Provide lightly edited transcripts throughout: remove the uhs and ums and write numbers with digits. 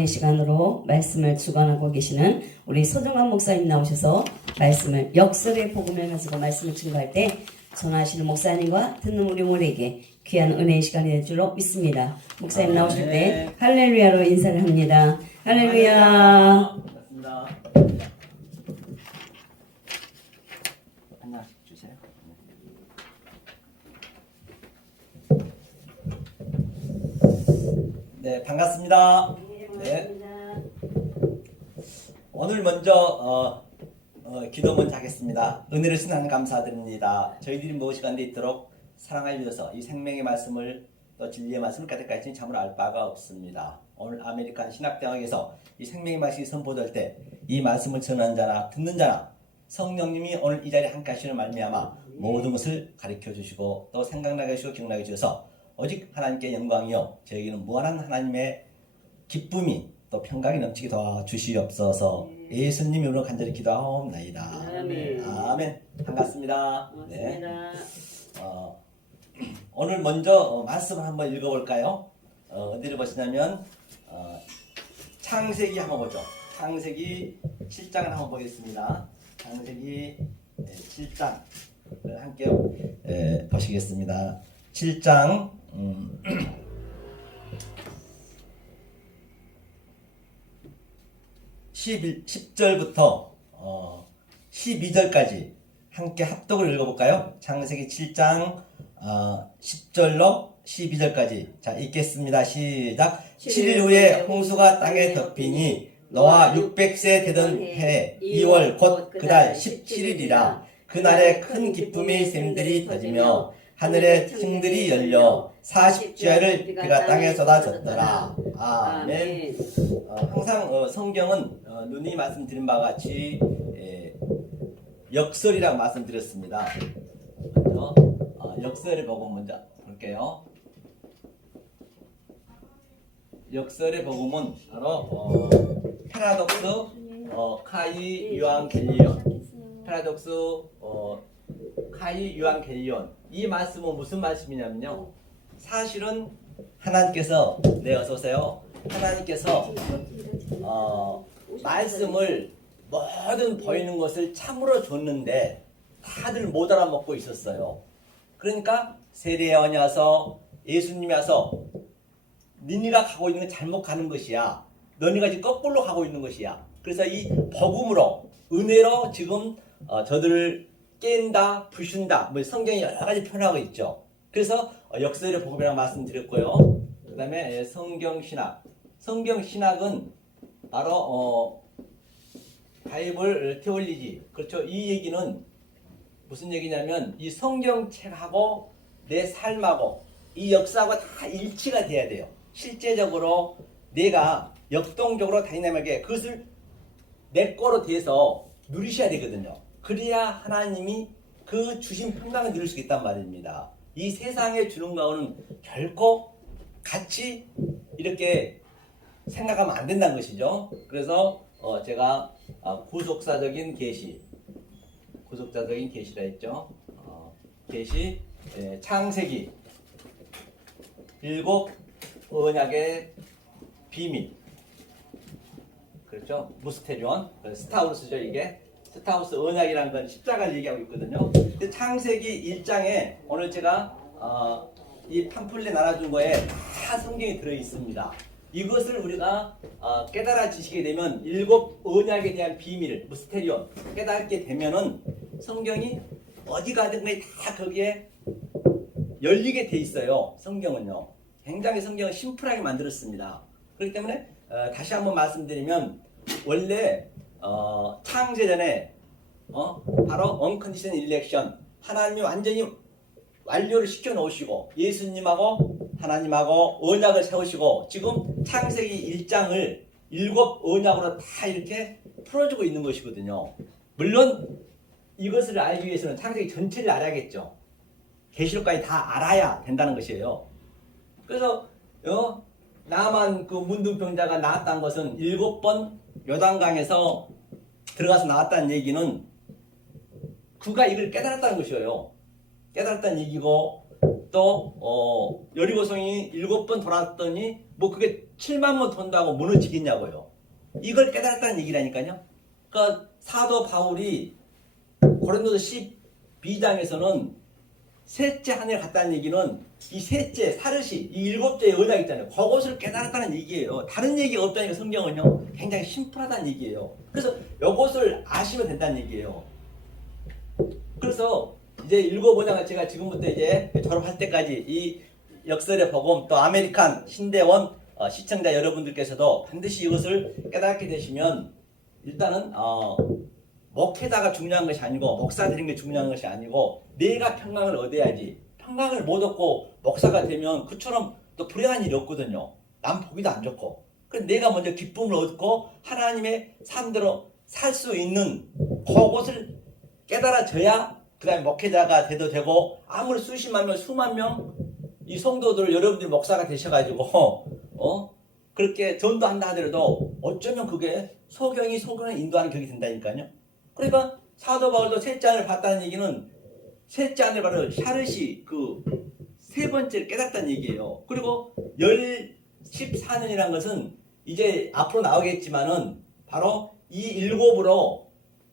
이 시간으로 말씀을 주관하고 계시는 우리 소중한 목사님 나오셔서 말씀을 역설의 복음을 가지고 말씀을 증거할 때 전하시는 목사님과 듣는 우리 모두에게 귀한 은혜의 시간이 될 줄로 믿습니다. 목사님 나오실 때 할렐루야로 인사를 합니다. 할렐루야. 반갑습니다. 하나씩 주세요. 네, 반갑습니다. 네. 오늘 먼저 기도 먼저 하겠습니다. 은혜를 신하는 감사드립니다. 저희들이 무엇이 가운데 있도록 사랑하여 주셔서 이 생명의 말씀을 또 진리의 말씀을 가득하신 참으로 알 바가 없습니다. 오늘 아메리칸 신학대학에서 이 생명의 말씀이 선포될 때 이 말씀을 전하는 자나 듣는 자나 성령님이 오늘 이 자리에 함께 하시는 말미암아 모든 것을 가르쳐 주시고 또 생각나게 하시고 기억나게 주셔서 오직 하나님께 영광이요 저에게는 무한한 하나님의 기쁨이 또 평강이 넘치게 도와주시옵소서. 예수님 이름으로 간절히 기도하옵나이다. 아멘. 아멘. 반갑습니다. 네. 오늘 먼저 말씀을 한번 읽어볼까요? 어디를 보시냐면 창세기 한번 보죠. 창세기 7장을 한번 보겠습니다. 창세기 7장을 함께 보시겠습니다. 7장 10절부터 12절까지 함께 합독을 읽어볼까요? 창세기 7장 10절로 12절까지 자 읽겠습니다. 시작. 7일 후에 홍수가 땅에 덮이니 노아 600세 되던 해 2월 곧 그달 17일이라 그날에 큰 기쁨의 샘들이 터지며 하늘의 층들이 열려 40주야를 비가 땅에 쏟아졌더라. 아멘. 항상 성경은 누님 말씀드린 바와 같이 역설이라고 말씀드렸습니다. 먼저 역설의 복음 먼저 볼게요. 역설의 복음은 바로 패러독스 카이 유앙겔리온 패러독스 카이 유앙겔리온 이 말씀은 무슨 말씀이냐면요. 사실은 하나님께서 네 어서오세요. 하나님께서 말씀을 모든 보이는 것을 참으로 줬는데 다들 못 알아먹고 있었어요. 그러니까 세례요한이 와서 예수님이 와서 너희가 가고 있는 건 잘못 가는 것이야. 너희가 지금 거꾸로 가고 있는 것이야. 그래서 이 복음으로 은혜로 지금 저들을 깬다, 부순다 뭐 성경이 여러 가지 표현하고 있죠. 그래서 역설의 복음이라고 말씀드렸고요. 그 다음에 성경신학. 성경신학은 바로 바이블 테올리지. 그렇죠. 이 얘기는 무슨 얘기냐면 이 성경책하고 내 삶하고 이 역사하고 다 일치가 돼야 돼요. 실제적으로 내가 역동적으로 다이나믹하게 그것을 내 거로 돼서 누리셔야 되거든요. 그래야 하나님이 그 주신 평강을 누릴 수 있단 말입니다. 이 세상에 주는 거는 결코 같이 이렇게 생각하면 안 된다는 것이죠. 그래서 제가 구속사적인 계시라 했죠. 계시 창세기 7 언약의 비밀 그렇죠. 무스테리온 스타우스죠. 이게 스타우스 언약이라는 건 십자가를 얘기하고 있거든요. 근데 창세기 1장에 오늘 제가 이 팜플렛 나눠준 거에 다 성경이 들어 있습니다. 이것을 우리가 깨달아지시게 되면 7 언약에 대한 비밀, 무스테리온 깨닫게 되면은 성경이 어디 가든 다 거기에 열리게 돼 있어요. 성경은요. 굉장히 성경을 심플하게 만들었습니다. 그렇기 때문에 다시 한번 말씀드리면 원래 창세전에 바로 unconditional election 하나님이 완전히 완료를 시켜 놓으시고 예수님하고 하나님하고 언약을 세우시고 지금 창세기 1장을 7 언약으로 다 이렇게 풀어주고 있는 것이거든요. 물론 이것을 알기 위해서는 창세기 전체를 알아야겠죠. 계시록까지 다 알아야 된다는 것이에요. 그래서 나만 그 문둥병자가 나왔다는 것은 7번 요단강에서 들어가서 나왔다는 얘기는 그가 이걸 깨달았다는 것이에요. 깨달았다는 얘기고 또 여리고성이 7번 돌았더니 뭐 그게 7만 번 돈다고 무너지겠냐고요. 이걸 깨달았다는 얘기라니까요. 그러니까 사도 바울이 고린도서 12장에서는 셋째 하늘에 갔다는 얘기는 이 셋째 사르시 이 7째의 은하 있잖아요. 그것을 깨달았다는 얘기예요. 다른 얘기가 없다니까 성경은요. 굉장히 심플하다는 얘기예요. 그래서 이것을 아시면 된다는 얘기예요. 그래서 이제 읽어보자가 제가 지금부터 이제 졸업할 때까지 이 역설의 복음 또 아메리칸 신대원 시청자 여러분들께서도 반드시 이것을 깨닫게 되시면 일단은 목회자가 중요한 것이 아니고 목사 되는 게 중요한 것이 아니고 내가 평강을 얻어야지. 평강을 못 얻고 목사가 되면 그처럼 또 불행한 일이 없거든요. 남 보기도 안 좋고. 그래서 내가 먼저 기쁨을 얻고 하나님의 삶대로 살 수 있는 그것을 깨달아져야 그 다음에 목회자가 돼도 되고 아무리 수십만 명 수만 명 이 성도들 여러분들이 목사가 되셔가지고 그렇게 전도한다 하더라도 어쩌면 그게 소경을 인도하는 격이 된다니까요. 그러니까 사도 바울도 셋째 하늘을 봤다는 얘기는 셋째 하늘 바로 샤르시 그 세 번째를 깨닫다는 얘기예요. 그리고 14년이라는 것은 이제 앞으로 나오겠지만은 바로 이 7으로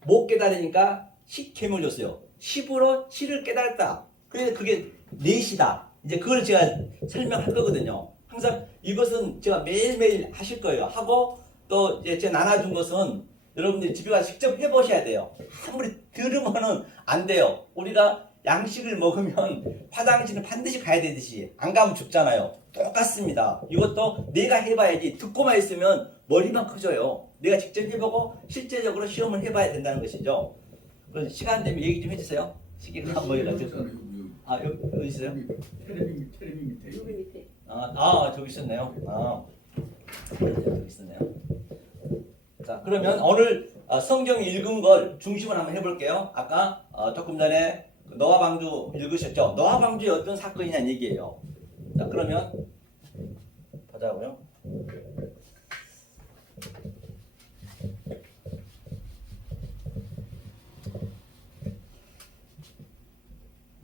못 깨달으니까 10계명을 줬어요. 10으로 7을 깨달았다. 그래서 그게 4시다. 이제 그걸 제가 설명할 거거든요. 항상 이것은 제가 매일매일 하실 거예요. 하고 또 이제 제가 나눠준 것은 여러분들이 집에 가서 직접 해보셔야 돼요. 아무리 들으면은 안 돼요. 우리가 양식을 먹으면 화장실은 반드시 가야 되듯이 안 가면 죽잖아요. 똑같습니다. 이것도 내가 해봐야지. 듣고만 있으면 머리만 커져요. 내가 직접 해보고 실제적으로 시험을 해봐야 된다는 것이죠. 그럼 시간 되면 얘기 좀 해주세요. 시기가 안 보여가지고. 여기 있어요? 테레비 밑에. 여기 밑에. 저기 있었네요. 저기 있었네요. 자, 그러면 오늘 성경 읽은 걸 중심으로 한번 해볼게요. 아까 조금 전에 노아 방주 읽으셨죠? 노아 방주의 어떤 사건이냐는 얘기예요. 자, 그러면 보자고요.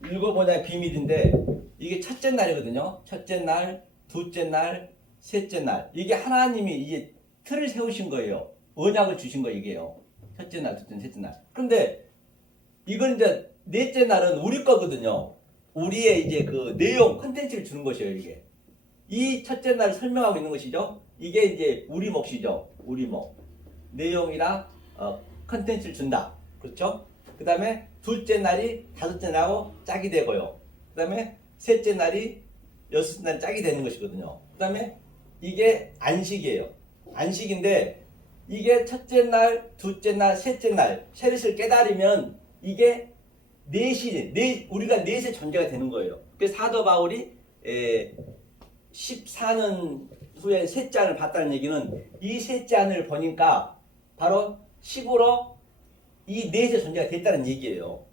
읽어보자의 비밀인데 이게 첫째 날이거든요. 첫째 날, 둘째 날, 셋째 날. 이게 하나님이 이게 틀을 세우신 거예요. 언약을 주신 거 이게요. 첫째 날, 둘째 날, 셋째 날. 그런데 이건 이제 넷째 날은 우리 거거든요. 우리의 이제 그 내용, 컨텐츠를 주는 것이에요, 이게. 이 첫째 날을 설명하고 있는 것이죠. 이게 이제 우리 몫이죠. 우리 몫. 내용이랑 컨텐츠를 준다. 그렇죠? 그 다음에 둘째 날이 다섯째 날하고 짝이 되고요. 그 다음에 셋째 날이 여섯째 날이 짝이 되는 것이거든요. 그 다음에 이게 안식이에요. 안식인데 이게 첫째 날, 둘째 날, 셋째 날 쉐릿을 깨달으면 이게 우리가 넷의 존재가 되는 거예요. 그래서 사도 바울이 14년 후에 셋째 안을 봤다는 얘기는 이 셋째 안을 보니까 바로 10으로 이 넷의 존재가 됐다는 얘기예요.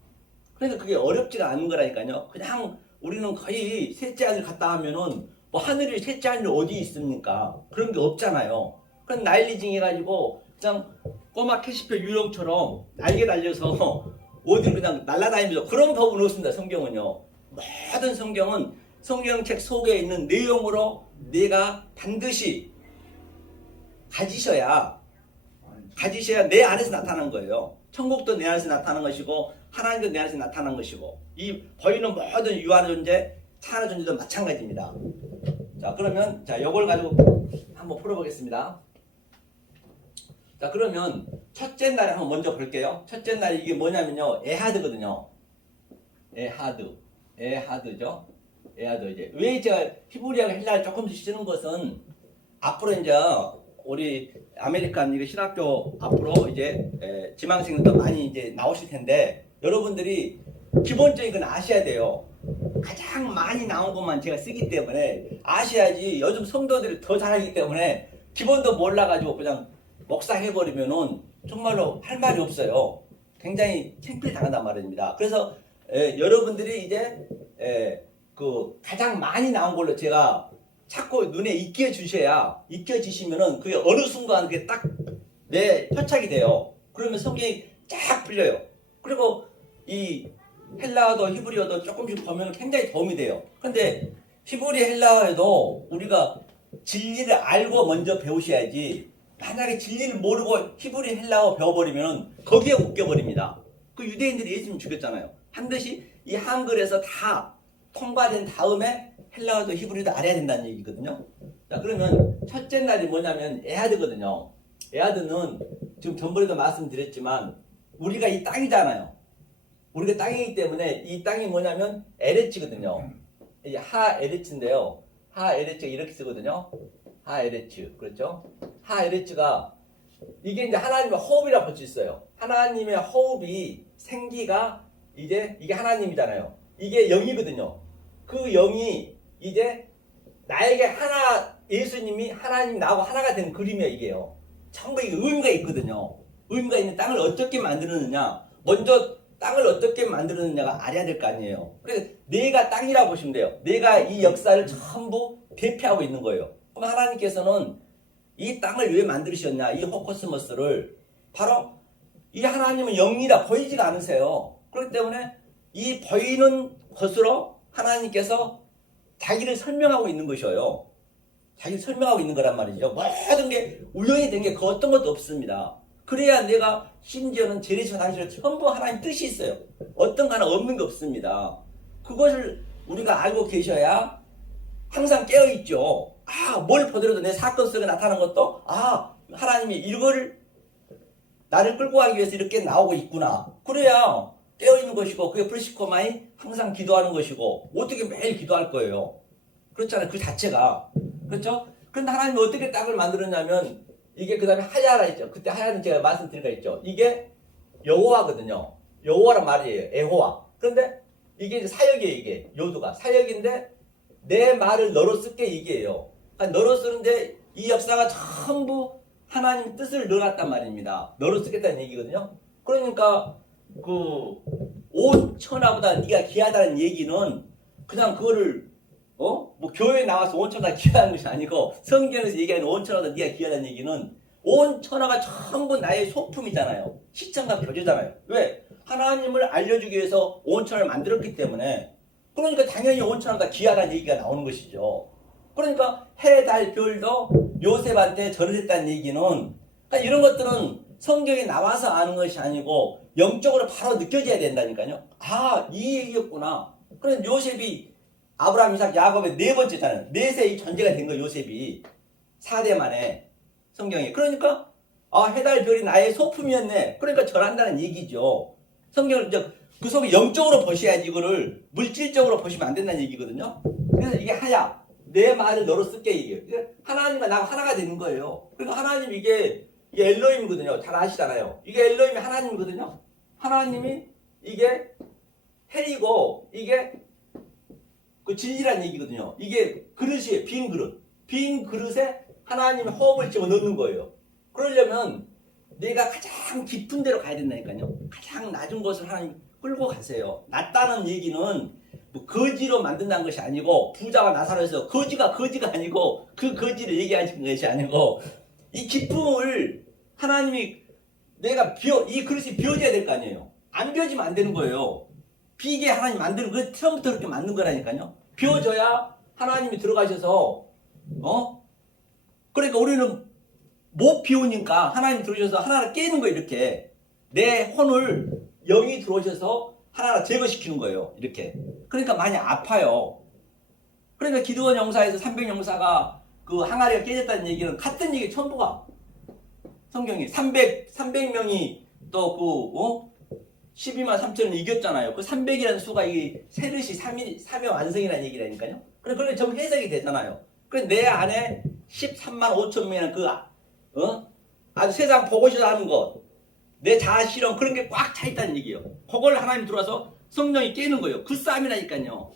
그러니까 그게 어렵지가 않은 거라니까요. 그냥 우리는 거의 셋째 하늘 갔다 하면은 뭐 하늘이 셋째 하늘이 어디 있습니까? 그런 게 없잖아요. 그냥 나일리징 해가지고 그냥 꼬마 캐시페 유령처럼 날개 달려서 어디로 그냥 날아다니면서 그런 법은 없습니다. 성경은요. 모든 성경은 성경책 속에 있는 내용으로 내가 반드시 가지셔야 내 안에서 나타나는 거예요. 천국도 내 안에서 나타나는 것이고 하나님도 내 안에서 나타나는 것이고 이 보이는 모든 유한 존재, 차나 존재도 마찬가지입니다. 자, 그러면 이걸 가지고 한번 풀어보겠습니다. 자, 그러면 첫째 날에 한번 먼저 볼게요. 첫째 날 이게 뭐냐면요, 에하드거든요. 에하드죠. 에하드 이제 왜 제가 히브리어하고 헬라어를 조금씩 쓰는 것은 앞으로 이제 우리 아메리칸 이거 신학교 앞으로 이제 지망생들도 많이 이제 나오실 텐데 여러분들이 기본적인 건 아셔야 돼요. 가장 많이 나온 것만 제가 쓰기 때문에 아셔야지. 요즘 성도들이 더 잘하기 때문에 기본도 몰라가지고 그냥 목사 해버리면은 정말로 할 말이 없어요. 굉장히 창피를 당한단 말입니다. 그래서 여러분들이 이제 그 가장 많이 나온 걸로 제가 자꾸 눈에 익혀지시면은 그게 어느 순간 그게 딱 내 표착이 돼요. 그러면 성경이 쫙 풀려요. 그리고 이 헬라어도 히브리어도 조금씩 보면 굉장히 도움이 돼요. 근데 히브리 헬라어에도 우리가 진리를 알고 먼저 배우셔야지, 만약에 진리를 모르고 히브리 헬라어 배워버리면 거기에 웃겨버립니다. 그 유대인들이 예수님 죽였잖아요. 반드시 이 한글에서 다 통과된 다음에 헬라어도 히브리도 알아야 된다는 얘기거든요. 자, 그러면 첫째 날이 뭐냐면 에하드거든요. 에하드는 지금 전번에도 말씀드렸지만 우리가 이 땅이잖아요. 우리가 땅이기 때문에 이 땅이 뭐냐면 에레츠거든요. 이 하에레츠인데요. 하에레츠가 이렇게 쓰거든요. 하에레츠. 그렇죠? 하에레츠가 이게 이제 하나님의 호흡이라 볼 수 있어요. 하나님의 호흡이 생기가 이제 이게 하나님이잖아요. 이게 영이거든요. 그 영이 이제 나에게 하나, 예수님이 하나님 나하고 하나가 된 그림이야 이게요. 전부 이게 의미가 있거든요. 의미가 있는 땅을 어떻게 만드느냐, 먼저 땅을 어떻게 만드느냐가 알아야 될 거 아니에요. 그래서 내가 땅이라고 보시면 돼요. 내가 이 역사를 전부 대표하고 있는 거예요. 그럼 하나님께서는 이 땅을 왜 만드셨냐, 이 호코스모스를 바로 이 하나님은 영이라 보이지가 않으세요. 그렇기 때문에 이 보이는 것으로 하나님께서 자기를 설명하고 있는 것이에요. 자기를 설명하고 있는 거란 말이죠. 모든 게 우연히 된 게 그 어떤 것도 없습니다. 그래야 내가 심지어는 재래시와 단시로 전부 하나님 뜻이 있어요. 어떤 거 하나 없는 게 없습니다. 그것을 우리가 알고 계셔야 항상 깨어있죠. 뭘 보더라도 내 사건 속에 나타난 것도 하나님이 이걸 나를 끌고 가기 위해서 이렇게 나오고 있구나. 그래야 깨어있는 것이고, 그게 프리시코마이 항상 기도하는 것이고, 어떻게 매일 기도할 거예요. 그렇잖아요. 그 자체가. 그렇죠? 그런데 하나님이 어떻게 땅을 만들었냐면, 이게 그 다음에 하야라 있죠. 그때 하야는 제가 말씀드린 거 있죠. 이게 여호와거든요. 여호와란 말이에요. 에호와. 그런데 이게 이제 사역이에요. 이게 요두가 사역인데 내 말을 너로 쓸게 이게예요. 그러니까 너로 쓰는데 이 역사가 전부 하나님 뜻을 넣어놨단 말입니다. 너로 쓰겠다는 얘기거든요. 그러니까 그 온 천하보다 네가 귀하다는 얘기는 그냥 그거를 뭐 교회에 나와서 온 천하가 귀하다는 것이 아니고, 성경에서 얘기하는 온 천하보다 네가 귀하다는 얘기는 온 천하가 전부 나의 소품이잖아요. 시청과 표제잖아요. 왜? 하나님을 알려주기 위해서 온 천하를 만들었기 때문에. 그러니까 당연히 온 천하가 귀하다는 얘기가 나오는 것이죠. 그러니까 해, 달, 별도 요셉한테 전해졌다는 얘기는, 그러니까 이런 것들은 성경에 나와서 아는 것이 아니고 영적으로 바로 느껴져야 된다니까요. 이 얘기였구나. 그래서 요셉이 아브라함, 이삭, 야곱의 네 번째잖아요. 넷의 전제가 된 거예요. 요셉이 4대 만에 성경에. 그러니까 해, 달, 별이 나의 소품이었네. 그러니까 절한다는 얘기죠. 성경을 이제 그 속에 영적으로 보셔야지, 이거를 물질적으로 보시면 안 된다는 얘기거든요. 그래서 이게 하야, 내 말을 너로 쓸게 이게 하나님과 나하고 하나가 되는 거예요. 그러니까 하나님 이게 엘로힘이거든요. 잘 아시잖아요. 이게 엘로힘이 하나님이거든요. 하나님이 이게 헬이고 이게 그 진리란 얘기거든요. 이게 그릇이에요. 빈 그릇. 빈 그릇에 하나님의 호흡을 집어넣는 거예요. 그러려면 내가 가장 깊은 데로 가야 된다니까요. 가장 낮은 곳을 하나님 끌고 가세요. 낮다는 얘기는 뭐 거지로 만든다는 것이 아니고, 부자와 나사로에서 거지가 아니고 그 거지를 얘기하는 것이 아니고, 이 기쁨을 하나님이 내가 이 그릇이 비워져야 될 거 아니에요. 안 비워지면 안 되는 거예요. 비게 하나님 만드는 거 처음부터 그렇게 만든 거라니까요. 비워져야 하나님이 들어가셔서 그러니까 우리는 못 비우니까 하나님이 들어오셔서 하나를 깨는 거예요. 이렇게 내 혼을 영이 들어오셔서 하나를 제거시키는 거예요. 이렇게. 그러니까 많이 아파요. 그러니까 기드온 용사에서 300용사가 그 항아리가 깨졌다는 얘기는 같은 얘기 전부가 성경이 300명이 또 12만 3천을 이겼잖아요. 그 300이라는 수가 이 세릇이 3의 완성이라는 얘기라니까요. 그래 전부 해석이 되잖아요. 그래 내 안에 13만 5천 명이라는 아주 세상 보고 싶어 하는 것, 내 자아 실험 그런 게 꽉 차 있다는 얘기예요. 그걸 하나님 들어와서 성령이 깨는 거예요. 그 싸움이라니까요.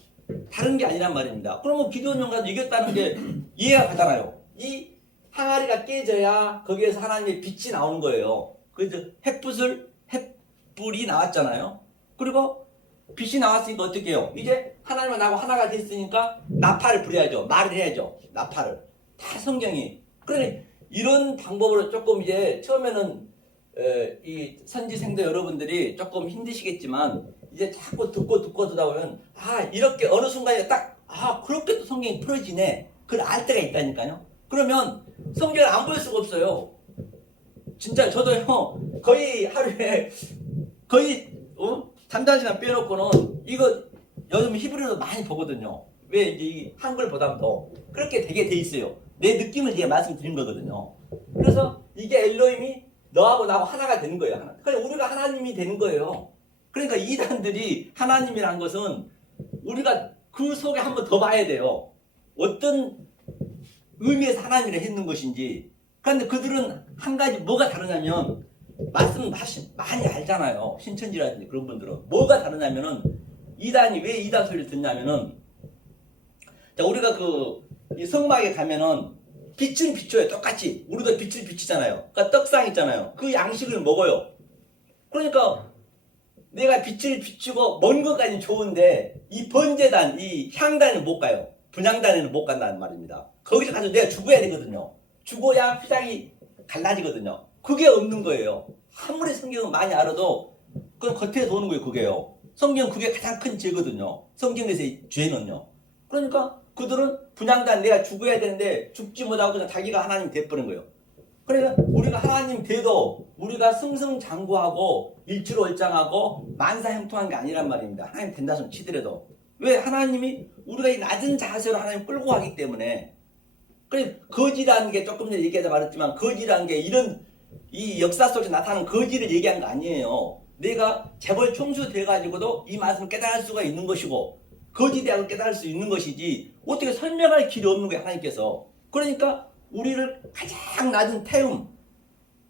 다른 게 아니란 말입니다. 그러면 기드온 용사도 이겼다는 게 이해가 가잖아요. 이 항아리가 깨져야 거기에서 하나님의 빛이 나오는 거예요. 그래서 햇불이 나왔잖아요. 그리고 빛이 나왔으니까 어떻게 해요? 이제 하나님과 나하고 하나가 됐으니까 나팔을 불어야죠. 말을 해야죠. 나팔을. 다 성경이. 그러니 이런 방법으로 조금 이제 처음에는 이 선지생도 여러분들이 조금 힘드시겠지만 이제 자꾸 듣고 듣다 보면 이렇게 어느 순간에 딱 그렇게 또 성경이 풀어지네. 그걸 알 때가 있다니까요. 그러면 성경을 안 볼 수가 없어요. 진짜 저도요 거의 하루에 거의 잠자는 시간 빼놓고는 이거 요즘 히브리어도 많이 보거든요. 왜 이제 이 한글보다는 더 그렇게 되게 돼 있어요. 내 느낌을 제가 말씀드린 거거든요. 그래서 이게 엘로힘이 너하고 나하고 하나가 되는 거예요. 하나. 그러니까 우리가 하나님이 되는 거예요. 그러니까 이단들이 하나님이란 것은 우리가 그 속에 한번 더 봐야 돼요. 어떤 의미에서 하나님이라 했는 것인지. 그런데 그들은 한 가지 뭐가 다르냐면 말씀 많이 알잖아요. 신천지라든지 그런 분들은 뭐가 다르냐면은 이단이 왜 이단 소리를 듣냐면은 자 우리가 이 성막에 가면은 빛은 비춰요. 똑같이 우리도 빛을 비치잖아요. 그러니까 떡상 있잖아요. 그 양식을 먹어요. 그러니까 내가 빛을 비추고 먹는 것까지는 좋은데 이 번제단, 이 향단은 못 가요. 분향단에는 못 간다는 말입니다. 거기서 가서 내가 죽어야 되거든요. 죽어야 휘장이 갈라지거든요. 그게 없는 거예요. 아무리 성경을 많이 알아도 그건 겉에서 오는 거예요. 그게요. 성경 그게 가장 큰 죄거든요. 성경에서의 죄는요. 그러니까 그들은 분향단 내가 죽어야 되는데 죽지 못하고 그냥 자기가 하나님 돼버린 거예요. 그러니까 우리가 하나님 돼도 우리가 승승장구하고 일치월장하고 만사형통한 게 아니란 말입니다. 하나님 된다 손 치더라도 왜 하나님이 우리가 이 낮은 자세로 하나님 끌고 가기 때문에 그래 거지라는 게 조금 전에 얘기하다 말했지만 거지라는 게 이런 이 역사 속에서 나타나는 거지를 얘기한 거 아니에요. 내가 재벌 총수 돼가지고도 이 말씀을 깨달을 수가 있는 것이고 거지대학을 깨달을 수 있는 것이지 어떻게 설명할 길이 없는 거예요. 하나님께서. 그러니까 우리를 가장 낮은 태움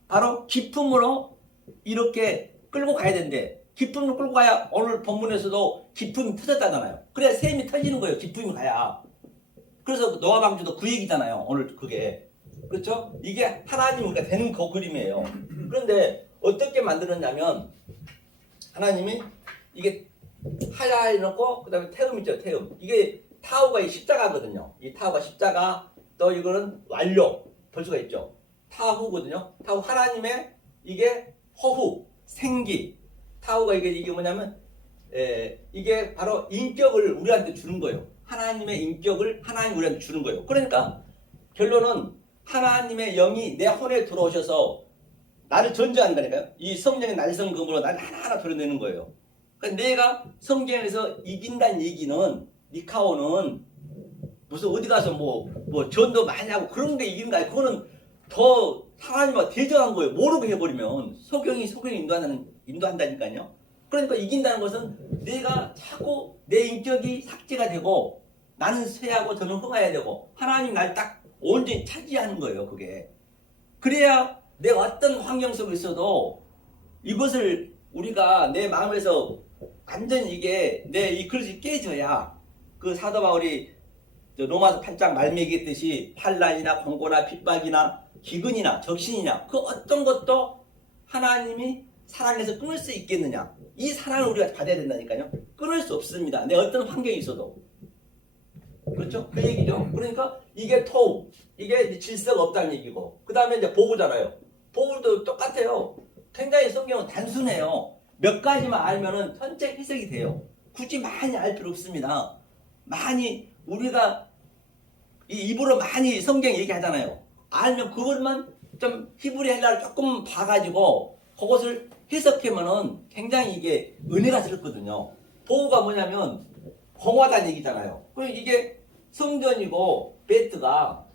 바로 기쁨으로 이렇게 끌고 가야 되는데 기쁨으로 끌고 가야 오늘 본문에서도 기쁨이 터졌다잖아요. 그래야 샘이 터지는 거예요. 기쁨이 가야. 그래서 노아 방주도 그 얘기잖아요. 오늘 그게. 그렇죠? 이게 하나님 우리가 되는 그 그림이에요. 그런데 어떻게 만들었냐면 하나님이 이게 하야에 넣고 그 다음에 태움 있죠. 태움. 이게 타오가 이 십자가거든요. 이 타오가 십자가 또 이거는 완료 볼 수가 있죠. 타후거든요. 타후 하나님의 이게 허후 생기. 타후가 이게 뭐냐면 이게 바로 인격을 우리한테 주는 거예요. 하나님의 인격을 하나님 우리한테 주는 거예요. 그러니까 결론은 하나님의 영이 내 혼에 들어오셔서 나를 전제하는 거니까요. 이 성령의 날성금으로 나를 하나하나 도려내는 거예요. 그러니까 내가 성경에서 이긴다는 얘기는 니카오는 무슨 어디 가서 뭐 전도 많이 하고 그런 게 이기는 거 아니에요. 그거는 더 하나님과 대적한 거예요. 모르고 해버리면 소경이 인도한다니까요. 그러니까 이긴다는 것은 내가 자꾸 내 인격이 삭제가 되고 나는 쇠하고 저는 흥해야 되고 하나님 날 딱 온전히 차지하는 거예요. 그게. 그래야 내가 어떤 환경 속에 있어도 이것을 우리가 내 마음에서 완전히 이게 내 이 그릇이 깨져야 그 사도 바울이 로마서 8장 말미에 얘기했듯이 환난이나 권고나 핍박이나 기근이나 적신이나 그 어떤 것도 하나님이 사랑해서 끊을 수 있겠느냐. 이 사랑을 우리가 받아야 된다니까요. 끊을 수 없습니다. 내 어떤 환경이 있어도. 그렇죠? 그 얘기죠. 그러니까 이게 토우, 이게 질서가 없다는 얘기고 그 다음에 이제 보고잖아요. 보고도 똑같아요. 굉장히 성경은 단순해요. 몇 가지만 알면은 전체 해석이 돼요. 굳이 많이 알 필요 없습니다. 많이 우리가 이 입으로 많이 성경 얘기하잖아요. 알면 그것만 좀 히브리 헬라를 조금 봐가지고 그것을 해석하면은 굉장히 이게 은혜가 들었거든요. 보호가 뭐냐면 공화다는 얘기잖아요. 그럼 이게 성전이고 베트가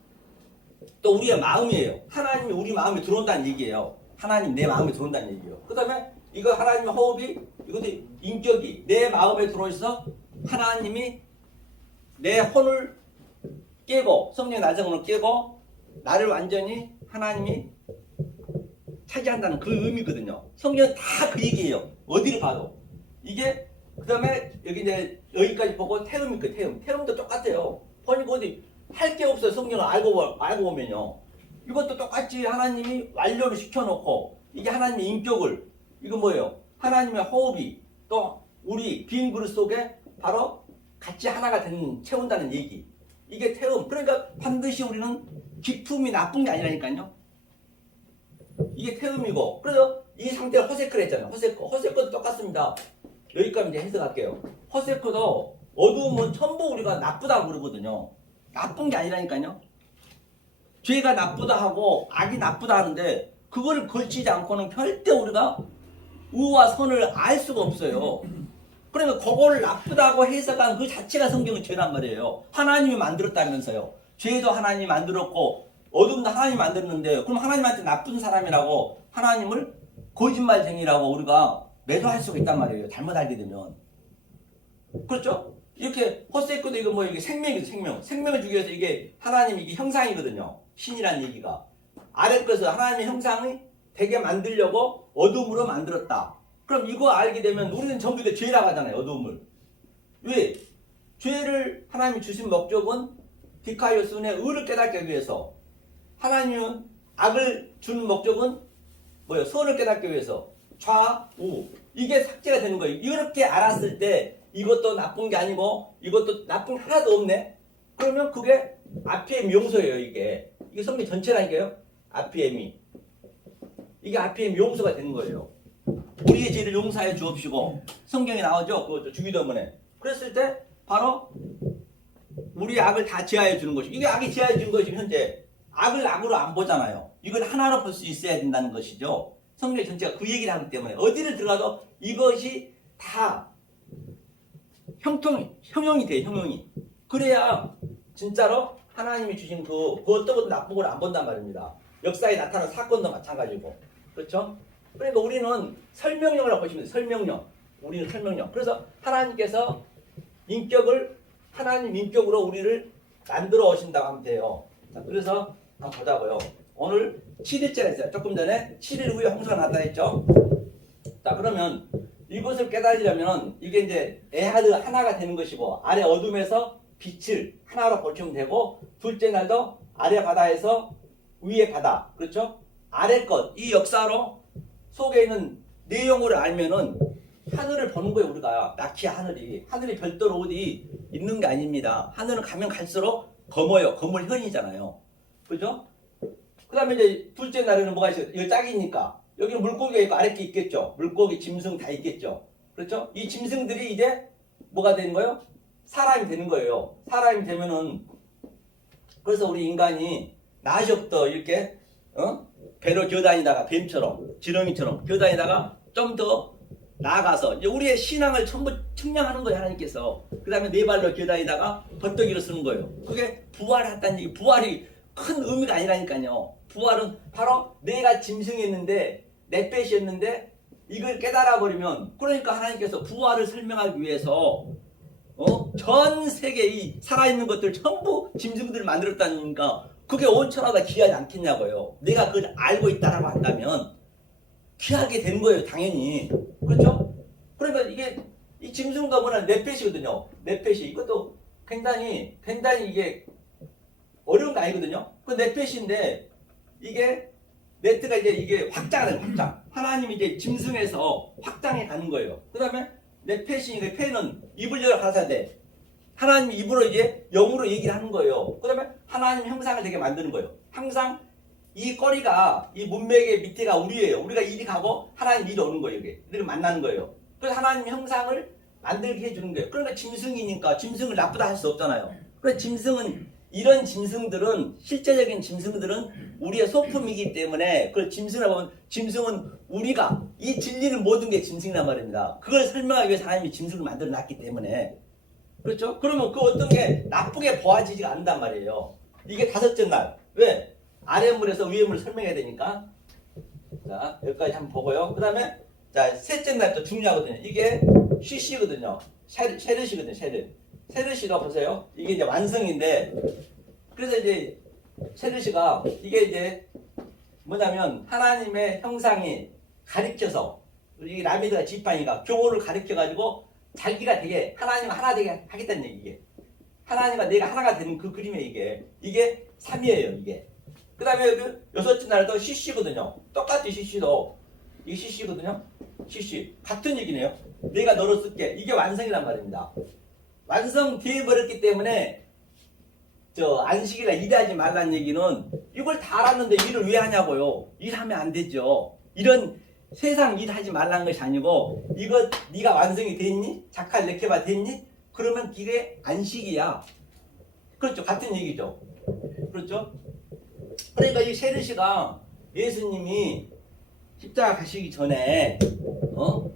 또 우리의 마음이에요. 하나님이 우리 마음에 들어온다는 얘기예요. 하나님 내 마음에 들어온다는 얘기예요. 그 다음에 이거 하나님의 호흡이 이것도 인격이 내 마음에 들어있어 하나님이 내 혼을 깨고 성령의 날성을 깨고 나를 완전히 하나님이 차지한다는 그 의미거든요. 성경은 다 그 얘기예요. 어디를 봐도. 이게 그 다음에 여기 이제 여기까지 보고 태음이 그 태음. 태음도 똑같아요. 보니까 어디 할 게 없어요. 성경을 알고 보면요. 이것도 똑같이 하나님이 완료를 시켜놓고 이게 하나님의 인격을 이거 뭐예요? 하나님의 호흡이 또 우리 빈 그릇 속에 바로 같이 하나가 채운다는 얘기. 이게 태움. 그러니까 반드시 우리는 기품이 나쁜 게 아니라니까요. 이게 태음이고 그래서 이 상태를 호세크를 했잖아요. 호세크도 똑같습니다. 여기까지 이제 해석할게요. 허세코도 어두움은 전부 우리가 나쁘다고 그러거든요. 나쁜 게 아니라니까요. 죄가 나쁘다 하고 악이 나쁘다 하는데 그거를 걸치지 않고는 절대 우리가 우와 선을 알 수가 없어요. 그러면 그거를 나쁘다고 해석한 그 자체가 성경의 죄란 말이에요. 하나님이 만들었다면서요. 죄도 하나님이 만들었고 어둠도 하나님이 만들었는데 그럼 하나님한테 나쁜 사람이라고 하나님을 거짓말쟁이라고 우리가 매도할 수가 있단 말이에요. 잘못 알게 되면. 그렇죠? 이렇게 허세코도 이거 뭐 이게 생명이죠, 생명. 생명을 주기 위해서 이게 하나님 이게 형상이거든요. 신이란 얘기가. 아래 것을 하나님의 형상이 되게 만들려고 어둠으로 만들었다. 그럼 이거 알게 되면 우리는 전부 다 죄라고 하잖아요. 어둠을. 왜? 죄를 하나님이 주신 목적은 디카이오스의 의를 깨닫기 위해서. 하나님은 악을 준 목적은 뭐예요? 선을 깨닫기 위해서. 좌우. 이게 삭제가 되는 거예요. 이렇게 알았을 때 이것도 나쁜 게 아니고 이것도 나쁜 게 하나도 없네. 그러면 그게 아피엠 용서예요. 이게 성경 전체라니까요. 아피엠이. 이게 아피엠 용서가 되는 거예요. 우리의 죄를 용서해 주옵시고 성경에 나오죠. 그것도 주기도문에. 그랬을 때 바로 우리의 악을 다 제하해 주는 것이. 이게 악이 제하해 주는 것이 현재 악을 악으로 안 보잖아요. 이걸 하나로 볼 수 있어야 된다는 것이죠. 성경 전체가 그 얘기를 하기 때문에 어디를 들어가도 이것이 다 형용이 돼. 형용이. 그래야 진짜로 하나님이 주신 그 어떤 것도 나쁜 걸 안 본단 말입니다. 역사에 나타난 사건도 마찬가지고. 그렇죠? 그러니까 우리는 설명령이라고 보시면 돼요. 설명령. 우리는 설명령. 그래서 하나님께서 인격을 하나님 인격으로 우리를 만들어 오신다고 하면 돼요. 자, 그래서 한번 보자고요. 오늘 7일째가 있어요. 조금 전에 7일 후에 홍수가 났다 했죠. 자, 그러면 이것을 깨달으려면 이게 이제 에하드 하나가 되는 것이고 아래 어둠에서 빛을 하나로 보시면 되고 둘째 날도 아래 바다에서 위에 바다. 그렇죠? 아래 것, 이 역사로 속에 있는 내용을 알면은 하늘을 보는 거예요. 우리가 나키아 하늘이 별도로 어디 있는 게 아닙니다. 하늘은 가면 갈수록 검어요. 검을현이잖아요. 그죠? 그 다음에 이제 둘째 날에는 뭐가 있어요? 이거 짝이니까 여기는 물고기가 있고 아래 게 있겠죠. 물고기, 짐승 다 있겠죠. 그렇죠? 이 짐승들이 이제 뭐가 되는 거예요? 사람이 되는 거예요. 사람이 되면은 그래서 우리 인간이 나시부터 이렇게 배로 기어다니다가 뱀처럼 지렁이처럼 기어다니다가 좀 더 나아가서 이제 우리의 신앙을 전부 측량하는 거예요. 하나님께서. 그 다음에 네 발로 기어다니다가 버떡이로 쓰는 거예요. 그게 부활했다는 얘기. 부활이 큰 의미가 아니라니까요. 부활은 바로 내가 짐승이었는데 내 뱃이었는데 이걸 깨달아버리면 그러니까 하나님께서 부활을 설명하기 위해서 전 세계 이 살아있는 것들 전부 짐승들을 만들었다니까 그게 온천하다 귀하지 않겠냐고요. 내가 그걸 알고 있다라고 한다면 귀하게 되는 거예요. 당연히. 그렇죠? 그러니까 이게 이 짐승도 뭐냐 넷펫이거든요. 넷펫이 이것도 굉장히 이게 어려운 거 아니거든요. 그 넷펫인데 이게 네트가 이게 확장이 돼요. 확장. 하나님이 이제 짐승에서 확장해 가는 거예요. 그 다음에 넷펫이 폐는 입을 열어 가서 돼. 하나님이 입으로 이제 영으로 얘기를 하는 거예요. 그 다음에 하나님 형상을 되게 만드는 거예요. 항상 이 꼬리가 이 문맥의 밑에가 우리예요. 우리가 이리 가고 하나님 이리 오는 거예요. 이렇게 만나는 거예요. 그래서 하나님 형상을 만들게 해주는 거예요. 그러니까 짐승이니까 짐승을 나쁘다 할 수 없잖아요. 그래서 짐승은 이런 짐승들은 실제적인 짐승들은 우리의 소품이기 때문에 그걸 짐승이라고 하면 짐승은 우리가 이 진리는 모든 게 짐승이란 말입니다. 그걸 설명하기 위해서 하나님이 짐승을 만들어 놨기 때문에 그렇죠? 그러면 그 어떤 게 나쁘게 보아지지가 않는단 말이에요. 이게 다섯째 날. 왜? 아래 물에서 위에 물을 설명해야 되니까. 자, 여기까지 한번 보고요. 그 다음에, 자, 셋째 날 또 중요하거든요. 이게 쉬시거든요. 쉐르시거든요, 쉐르. 쉐르시가 보세요. 이게 이제 완성인데, 그래서 이제 쉐르시가 이게 이제 뭐냐면 하나님의 형상이 가리켜서, 이 라미드가 지팡이가 교호를 가리켜가지고 자기가 되게, 하나님 하나 되게 하겠다는 얘기, 이게. 하나님과 내가 하나가 되는 그 그림이에요, 이게. 이게 3이에요, 이게. 그 다음에 그 여섯째 날도 시시거든요. 똑같이 시시도. 이게 시시거든요. 시시. 같은 얘기네요. 내가 너를 쓸게. 이게 완성이란 말입니다. 완성되어 버렸기 때문에 안식일날 일하지 말라는 얘기는 이걸 다 알았는데 일을 왜 하냐고요. 일하면 안 되죠. 이런 세상 일 하지 말라는 것이 아니고 이거 네가 완성이 됐니? 작할 레케바 됐니? 그러면 길에 안식이야. 그렇죠. 같은 얘기죠. 그렇죠? 그러니까 이 세르시가 예수님이 십자가 가시기 전에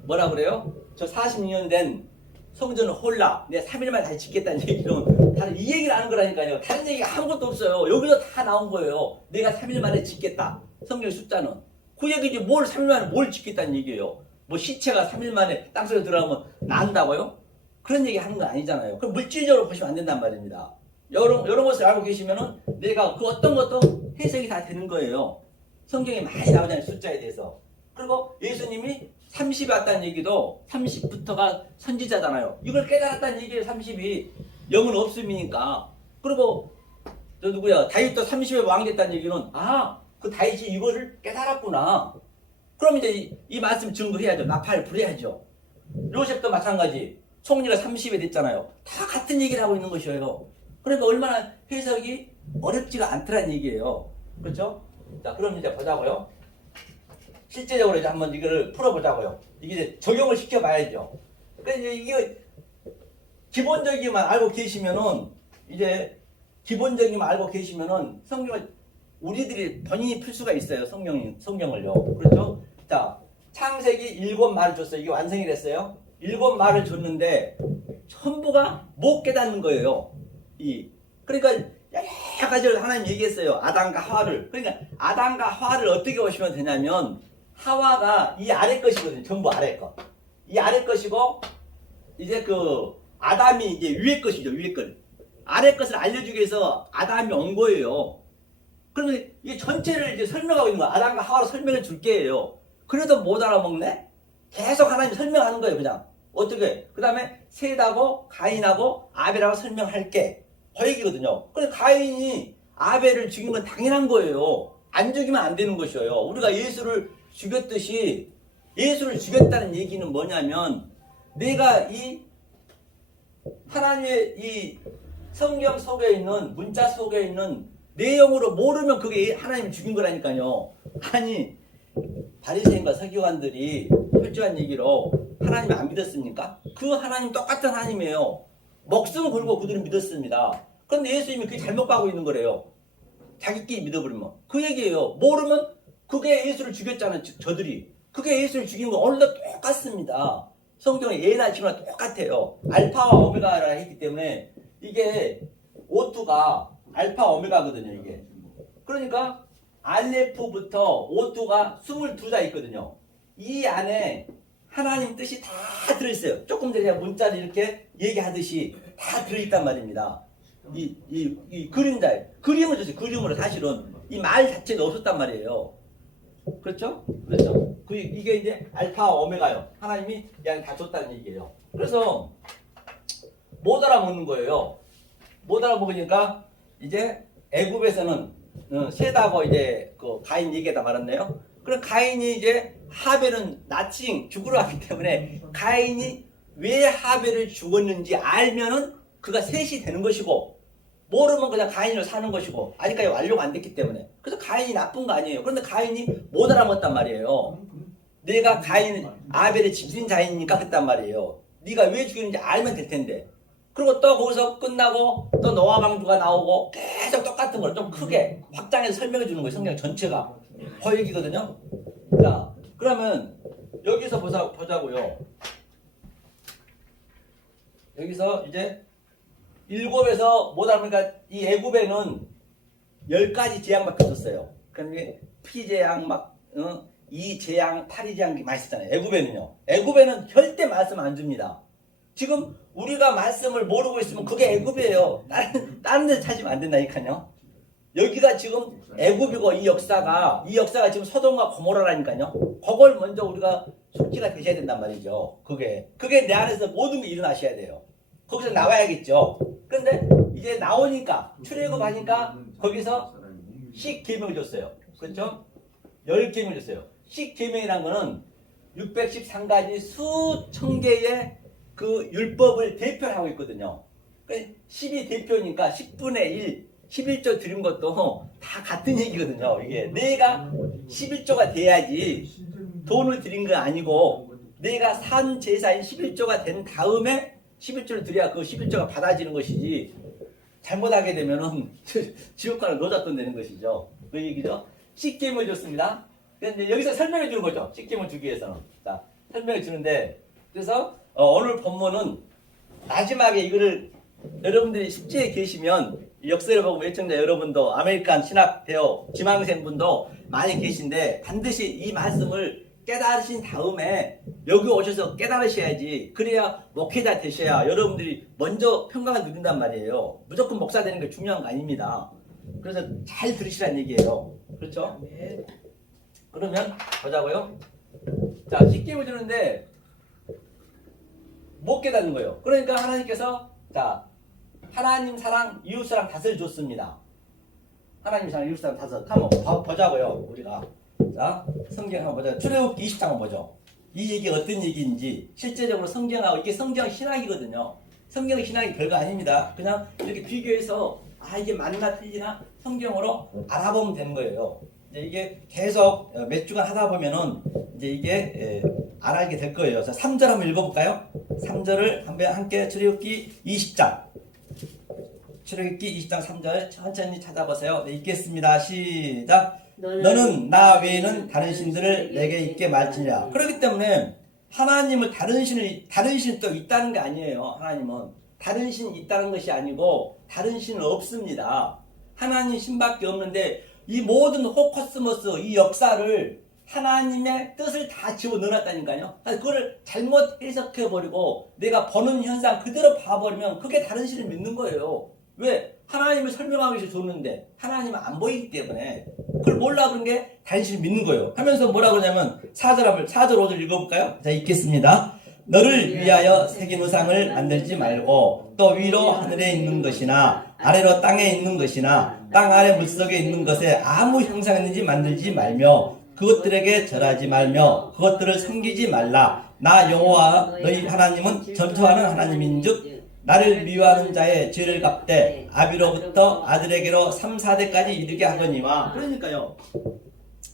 뭐라 그래요? 저 40년 된 성전을 홀라 내가 3일 만에 다시 짓겠다는 얘기는 다른 이 얘기를 하는 거라니까요. 다른 얘기가 아무것도 없어요. 여기서 다 나온 거예요. 내가 3일 만에 짓겠다. 성경 숫자는. 그 얘기지 뭘 3일 만에 뭘 짓겠다는 얘기예요. 뭐 시체가 3일 만에 땅속에 들어가면 난다고요? 그런 얘기 하는 거 아니잖아요. 그럼 물질적으로 보시면 안 된단 말입니다. 여러 것을 알고 계시면은 내가 그 어떤 것도 해석이 다 되는 거예요. 성경에 많이 나오잖아요. 숫자에 대해서. 그리고 예수님이 30이 왔다는 얘기도 30부터가 선지자잖아요. 이걸 깨달았다는 얘기예요. 30이. 영은 없음이니까. 그리고 저 누구야? 다윗도 30에 왕 됐다는 얘기는 그 다윗이 이거를 깨달았구나. 그럼 이제 이 말씀 증거해야죠. 나팔 불해야죠. 요셉도 마찬가지. 총리가 30에 됐잖아요. 다 같은 얘기를 하고 있는 것이에요. 그러니까 얼마나 해석이 어렵지가 않더란 얘기예요. 그렇죠? 자, 그럼 이제 보자고요. 실제적으로 이제 한번 이거를 풀어보자고요. 이게 이제 적용을 시켜봐야죠. 그러니까 이게 기본적이만 알고 계시면은 이제 기본적이만 알고 계시면은 성경을 우리들이 본인이 풀 수가 있어요. 성경을요. 그렇죠? 자, 창세기 7말을 줬어요. 이게 완성이 됐어요. 7말을 줬는데 전부가 못 깨닫는 거예요. 그러니까 여러 가지를 하나님 얘기했어요. 아담과 하와를. 그러니까 아담과 하와를 어떻게 보시면 되냐면 하와가 이 아래 것이거든요. 전부 아래 것. 이 아래 것이고 이제 그 아담이 이제 위에 것이죠. 위에 것. 아래 것을 알려주기 위해서 아담이 온 거예요. 그러면 이 전체를 이제 설명하고 있는 거야. 아담과 하와로 설명해 줄게요. 그래도 못 알아먹네? 계속 하나님 설명하는 거예요. 그냥. 어떻게? 그 다음에 셋하고 가인하고 아벨하고 설명할게. 그 얘기거든요. 근데 가인이 아벨을 죽인 건 당연한 거예요. 안 죽이면 안 되는 것이에요. 우리가 예수를 죽였듯이 예수를 죽였다는 얘기는 뭐냐면 내가 이 하나님의 이 성경 속에 있는 문자 속에 있는 내용으로 모르면 그게 하나님이 죽인 거라니까요. 아니 바리새인과 서기관들이 철저한 얘기로 하나님 안 믿었습니까? 그 하나님 똑같은 하나님이에요. 목숨 걸고 그들은 믿었습니다. 그런데 예수님이 그게 잘못 가고 있는 거래요. 자기끼리 믿어버리면. 그 얘기예요. 모르면 그게 예수를 죽였잖아요. 저들이. 그게 예수를 죽인 거 오늘도 똑같습니다. 성경에 예나 지금이나 똑같아요. 알파와 오메가라 했기 때문에 이게 O2가 알파 오메가거든요. 이게. 그러니까 알레프부터 O2가 22자 있거든요. 이 안에 하나님 뜻이 다 들어있어요. 조금 전에 문자를 이렇게 얘기하듯이 다 들어있단 말입니다. 이 그림자에 그림을 줬어요. 그림으로 사실은 이 말 자체가 없었단 말이에요. 그렇죠? 그렇죠. 이게 이제 알파와 오메가요. 하나님이 그냥 다 줬다는 얘기예요. 그래서 못 알아먹는 거예요. 못 알아먹으니까 이제 애굽에서는 셋하고 이제 그 가인 얘기가 말았네요. 그럼 가인이 이제 하벨은 나칭 죽으러 왔기 때문에 가인이 왜 하벨을 죽었는지 알면은 그가 셋이 되는 것이고 모르면 그냥 가인으로 사는 것이고 아직까지 완료가 안 됐기 때문에 그래서 가인이 나쁜 거 아니에요. 그런데 가인이 못 알아먹었단 말이에요. 내가 가인 아벨의 집신 자이니까 그랬단 말이에요. 네가 왜 죽였는지 알면 될 텐데. 그리고 또 거기서 끝나고 또 노아 방주가 나오고 계속 똑같은 걸 좀 크게 확장해서 설명해 주는 거예요. 성경 전체가 그 얘기거든요. 자, 그러면 여기서 보자고요. 여기서 이제 일곱에서 못 알아보니까 이 애굽에는 10가지 재앙밖에 없었어요. 그러니까 피재앙 이재앙, 파리재앙 많이 썼잖아요. 애굽에는요. 애굽에는 절대 말씀 안 줍니다. 지금 우리가 말씀을 모르고 있으면 그게 애굽이에요. 다른 데 찾으면 안 된다니까요. 여기가 지금 애굽이고 이 역사가 지금 소돔과 고모라라니까요. 그걸 먼저 우리가 숙지가 되셔야 된단 말이죠. 그게 내 안에서 모든 게 일어나셔야 돼요. 거기서 나와야겠죠. 근데 이제 나오니까 출애굽하니까 거기서 10계명을 줬어요. 그렇죠? 10계명을 줬어요. 10계명이라는 거는 613가지 수천 개의 그 율법을 대표를 하고 있거든요. 10이 대표니까 10분의 1, 11조 드린 것도 다 같은 얘기거든요. 이게 내가 11조가 돼야지 돈을 드린 거 아니고 내가 산 제사인 11조가 된 다음에 11조를 드려야 그 11조가 받아지는 것이지 잘못하게 되면은 지옥가를 노잣돈 되는 것이죠. 그 얘기죠. 식gem을 줬습니다. 근데 여기서 설명해 주는 거죠. 식gem을 주기 위해서는. 자, 설명해 주는데 그래서 오늘 본문은 마지막에 이거를 여러분들이 숙제에 계시면 역사를 보고 애청자 여러분도 아메리칸 신학 배우 지망생분도 많이 계신데 반드시 이 말씀을 깨달으신 다음에 여기 오셔서 깨달으셔야지. 그래야 목회자 되셔야 여러분들이 먼저 평강을 누린단 말이에요. 무조건 목사 되는 게 중요한 거 아닙니다. 그래서 잘 들으시란 얘기예요. 그렇죠? 그러면 보자고요. 자, 식gem을 주는데 못 깨닫는 거예요. 그러니까 하나님께서 자, 하나님 사랑, 이웃 사랑 다스를 줬습니다. 하나님 사랑, 이웃 사랑 다스. 한번 보자고요. 우리가. 자, 성경 한번 보자. 출애굽기 20장 한번 보죠. 이 얘기 어떤 얘기인지 실제적으로 성경하고 이게 성경 신학이거든요. 성경 신학이 별거 아닙니다. 그냥 이렇게 비교해서 이게 맞나 틀리나 성경으로 알아보면 되는 거예요. 이제 이게 계속 몇 주간 하다 보면은 이제 이게 알게 될 거예요. 자, 3절 한번 읽어볼까요? 3절을 함께 출애굽기 20장. 출애굽기 20장 3절 천천히 찾아보세요. 네, 읽겠습니다. 시작. 너는 나 외에는 다른 신들을 내게 있게 말지니라. 그렇기 때문에 하나님을 다른 신이 또 있다는 게 아니에요. 하나님은 다른 신이 있다는 것이 아니고 다른 신은 없습니다. 하나님 신밖에 없는데 이 모든 호커스모스 이 역사를 하나님의 뜻을 다 집어넣어놨다니까요. 그걸 잘못 해석해버리고 내가 보는 현상 그대로 봐버리면 그게 다른 신을 믿는 거예요. 왜? 하나님을 설명하기 위해서 줬는데 하나님은 안 보이기 때문에 그걸 몰라 그런 게 다른 신을 믿는 거예요. 하면서 뭐라 그러냐면 4절 5절 읽어볼까요? 자, 읽겠습니다. 너를 위하여 새긴 우상을 만들지 말고 또 위로 하늘에 있는 것이나 아래로 땅에 있는 것이나 땅 아래 물속에 있는 것에 아무 형상 있는지 만들지 말며 그것들에게 절하지 말며 그것들을 섬기지 말라. 나 여호와 너희 하나님은 전투하는 하나님인즉 나를 미워하는 자의 죄를 갚되 아비로부터 아들에게로 3, 4대까지 이르게 하거니와. 그러니까요.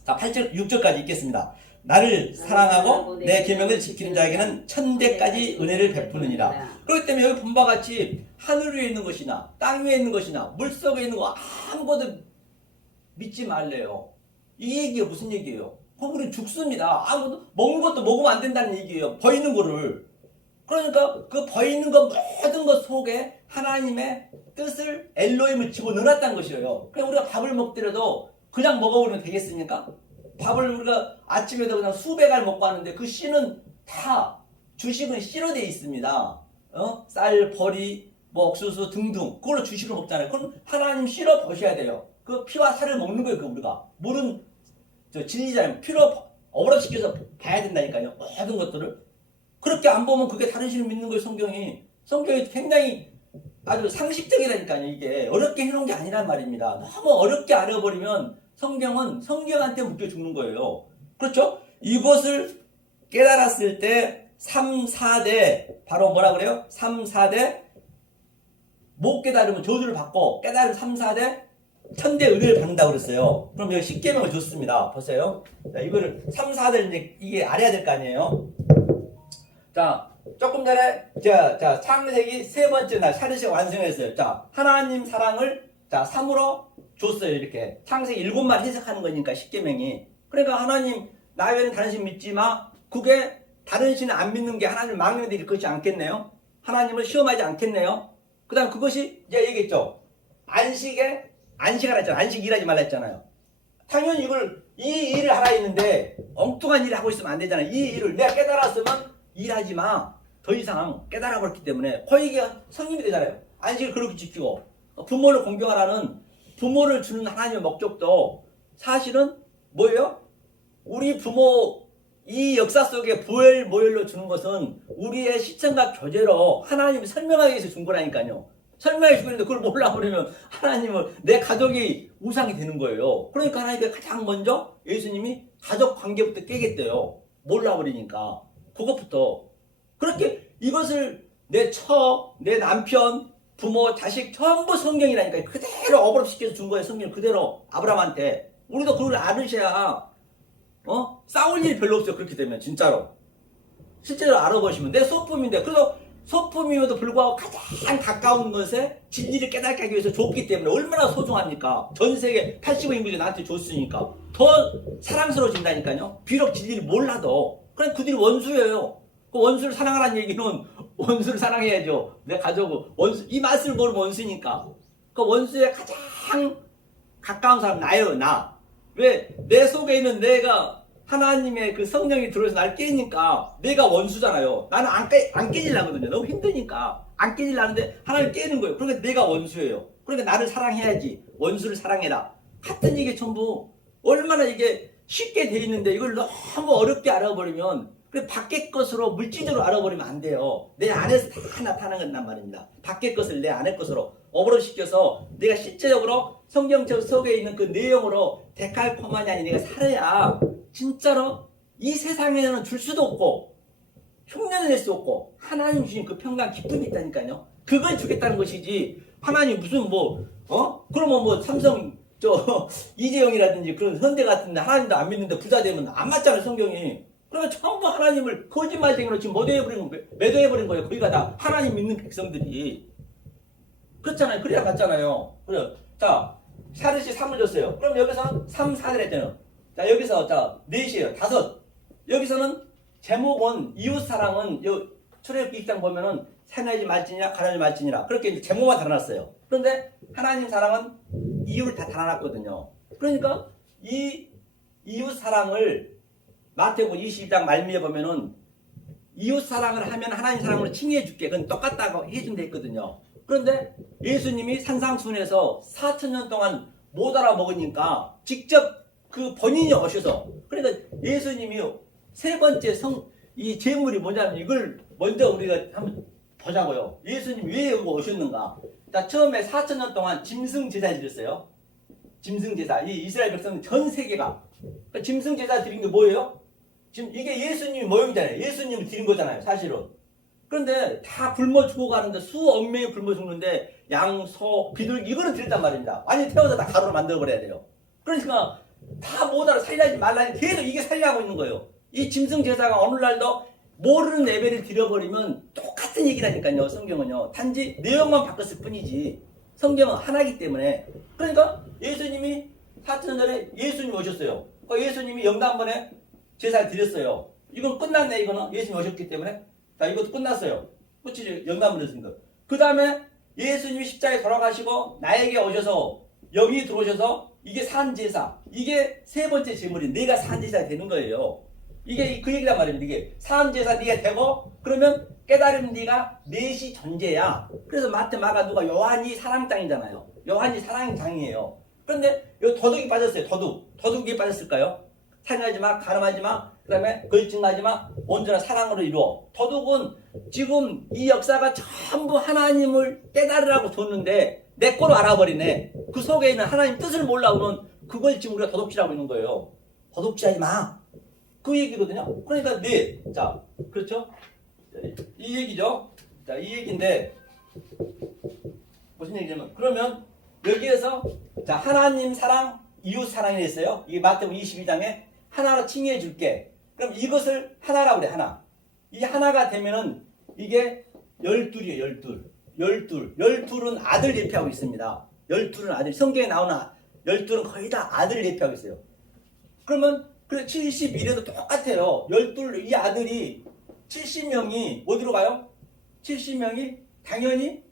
자, 8절 6절까지 읽겠습니다. 나를 사랑하고 내 계명을 지키는 자에게는 1000대까지 은혜를 베푸느니라. 그렇기 때문에 여기 본 바와 같이 하늘 위에 있는 것이나 땅 위에 있는 것이나 물속에 있는 거 아무것도 믿지 말래요. 이 얘기가 무슨 얘기예요? 우리 죽습니다. 아무것도 먹는 것도 먹으면 안 된다는 얘기예요. 보이는 거를. 그러니까 그 보이는 것 모든 것 속에 하나님의 뜻을 엘로힘을 집어넣어놨다는 것이에요. 그냥 우리가 밥을 먹더라도 그냥 먹어버리면 되겠습니까? 밥을 우리가 아침에도 그냥 수백 알 먹고 하는데 그 씨는 다 주식은 씨로 되어 있습니다. 쌀, 보리, 뭐 옥수수 등등 그걸로 주식을 먹잖아요. 그럼 하나님 씨로 보셔야 돼요. 그 피와 살을 먹는 거예요. 그 우리가 물은 진리잖아요. 피로 어그러시켜서 봐야 된다니까요. 모든 것들을. 그렇게 안 보면 그게 다른 신을 믿는 거예요. 성경이 굉장히 아주 상식적이라니까요. 이게 어렵게 해놓은 게 아니란 말입니다. 너무 어렵게 알아버리면 성경은 성경한테 묶여 죽는 거예요. 그렇죠? 이것을 깨달았을 때 3, 4대 바로 뭐라 그래요? 3, 4대 못 깨달으면 저주를 받고 깨달은 3, 4대 1000대 은혜를 받는다고 그랬어요. 그럼 여기 십계명을 줬습니다. 보세요. 자, 이거를 3, 4대 이제 이게 알아야 될 거 아니에요? 자, 조금 전에 자 창세기 세 번째 날 샤르시가 완성했어요. 자, 하나님 사랑을 자 3으로 줬어요. 이렇게 창세기 7만 해석하는 거니까 십계명이. 그러니까 하나님 나 외에는 다른 신 믿지 마. 그게 다른 신을 안 믿는 게 하나님을 망령되게 일으키지 않겠네요. 하나님을 시험하지 않겠네요. 그 다음 그것이 이제 얘기했죠. 안식하라 했잖아요. 안식 일하지 말라 했잖아요. 당연히 이 일을 하라 했는데 엉뚱한 일을 하고 있으면 안 되잖아요. 이 일을 내가 깨달았으면 일하지 마. 더 이상 깨달아버렸기 때문에 거기가 성님이 되잖아요. 안식을 그렇게 지키고 부모를 공경하라는 부모를 주는 하나님의 목적도 사실은 뭐예요? 우리 부모 이 역사 속에 모열로 주는 것은 우리의 시청과 교제로 하나님을 설명하기 위해서 준 거라니까요. 설명해 주고 있는데 그걸 몰라버리면 하나님을 내 가족이 우상이 되는 거예요. 그러니까 하나님께 가장 먼저 예수님이 가족 관계부터 깨겠대요. 몰라버리니까. 그것부터. 그렇게 이것을 내 남편, 부모, 자식 전부 성경이라니까 그대로 어버럽시켜서 준 거예요. 성경 그대로 아브라함한테. 우리도 그걸 알으셔야 싸움 싸울 일이 별로 없어요. 그렇게 되면 진짜로. 실제로 알아보시면 내 소품인데, 그래서 소품임에도 불구하고 가장 가까운 것에 진리를 깨닫게 하기 위해서 줬기 때문에 얼마나 소중합니까? 전 세계 80억 인구들이 나한테 줬으니까 더 사랑스러워진다니까요. 비록 진리를 몰라도. 그럼 그들이 원수예요. 그 원수를 사랑하라는 얘기는 원수를 사랑해야죠. 내 가족, 원수, 이 맛을 모르면 원수니까. 그 원수의 가장 가까운 사람 나예요, 나. 왜? 내 속에 있는 내가 하나님의 그 성령이 들어와서 날 깨니까 내가 원수잖아요. 나는 안 깨지려거든요. 너무 힘드니까. 안 깨지려는데 하나님 깨는 거예요. 그러니까 내가 원수예요. 그러니까 나를 사랑해야지. 원수를 사랑해라. 같은 이게 전부 얼마나 이게 쉽게 돼 있는데 이걸 너무 어렵게 알아버리면 그 밖의 것으로 물질적으로 알아버리면 안 돼요. 내 안에서 다 나타나는 말입니다. 밖의 것을 내 안의 것으로 어그로시켜서 내가 실제적으로 성경책 속에 있는 그 내용으로 데칼코마니 아니 내가 살아야 진짜로 이 세상에는 줄 수도 없고 흉내를 낼 수 없고 하나님 주신 그 평강 기쁨이 있다니까요. 그걸 주겠다는 것이지 하나님 무슨 그러면 뭐 삼성 이재용이라든지 그런 현대 같은데 하나님도 안 믿는데 부자 되면 안 맞잖아요 성경이. 그러면 전부 하나님을 거짓말쟁이로 지금 매도해버린 거예요. 거기가 다 하나님 믿는 백성들이. 그렇잖아요. 그래야 맞잖아요. 그래. 자, 샤르시 3을 줬어요. 그럼 여기서 3, 4를 했잖아요. 자, 여기서, 4시에요. 5. 여기서는, 제목은, 이웃사랑은, 출애굽기 2장 보면은, 새나지 말지니라, 가나지 말지니라. 그렇게 이제 제목만 달아놨어요. 그런데, 하나님 사랑은 이유를 다 달아놨거든요. 그러니까, 이 이웃사랑을, 마태복음 22장 말미에 보면은, 이웃사랑을 하면 하나님 사랑으로 칭해줄게. 그건 똑같다고 해준다 했거든요. 그런데 예수님이 산상순에서 4,000년 동안 못 알아먹으니까 직접 그 본인이 오셔서 그러니까 예수님이 세 번째 이 제물이 뭐냐면 이걸 먼저 우리가 한번 보자고요. 예수님 왜 여기 오셨는가? 자, 처음에 4,000년 동안 짐승제사 드렸어요. 짐승제사. 이 이스라엘 백성 전 세계가 그러니까 짐승제사 드린 게 뭐예요? 지금 이게 예수님이 모형이잖아요. 예수님이 드린 거잖아요. 사실은. 그런데 다 굶어 죽어가는데 수억 명이 굶어 죽는데 양, 소, 비둘기 이거는 드렸단 말입니다. 완전히 태워서 다 가루로 만들어버려야 돼요. 그러니까 다 못 알아 살리지 말라니 계속 이게 살려하고 있는 거예요. 이 짐승 제사가 어느 날도 모르는 예배를 드려버리면 똑같은 얘기라니까요. 성경은요. 단지 내용만 바꿨을 뿐이지 성경은 하나이기 때문에. 그러니까 예수님이 4,000년 전에 예수님이 오셨어요. 예수님이 영단번에 제사를 드렸어요. 이건 끝났네. 이거는 예수님이 오셨기 때문에. 자, 이것도 끝났어요. 끝이 영감을 했습니다. 그 다음에 예수님이 십자가에 돌아가시고 나에게 오셔서 영이 들어오셔서 이게 산제사. 이게 세 번째 제물이 내가 산제사가 되는 거예요. 이게 그 얘기란 말입니다. 이게 산제사 네가 되고 그러면 깨달음 네가 넷이 존재야. 그래서 마태, 마가, 누가 요한이 사랑장이잖아요. 요한이 사랑장이에요. 그런데 여기 도둑이 빠졌어요. 도둑이 빠졌을까요? 살인하지 마, 가늠하지 마, 그 다음에 거짓증하지 마, 온전한 사랑으로 이루어. 도둑은 지금 이 역사가 전부 하나님을 깨달으라고 줬는데 내 거로 알아버리네. 그 속에 있는 하나님 뜻을 몰라오면 그걸 지금 우리가 도둑질하고 있는 거예요. 도둑질하지 마. 그 얘기거든요. 그러니까 자, 그렇죠? 이 얘기죠. 자, 이 얘기인데 무슨 얘기냐면 그러면 여기에서 자 하나님 사랑, 이웃 사랑이 있어요. 이게 마태복음 22장에 하나로 칭해 줄게. 그럼 이것을 하나라고 그래. 하나. 이 하나가 되면은 이게 12이에요. 12. 12은 아들 예표하고 있습니다. 12는 아들. 성경에 나오는 12는 거의 다 아들 예표하고 있어요. 그러면 71에도 똑같아요. 12, 이 아들이 70명이 어디로 가요? 70명이 당연히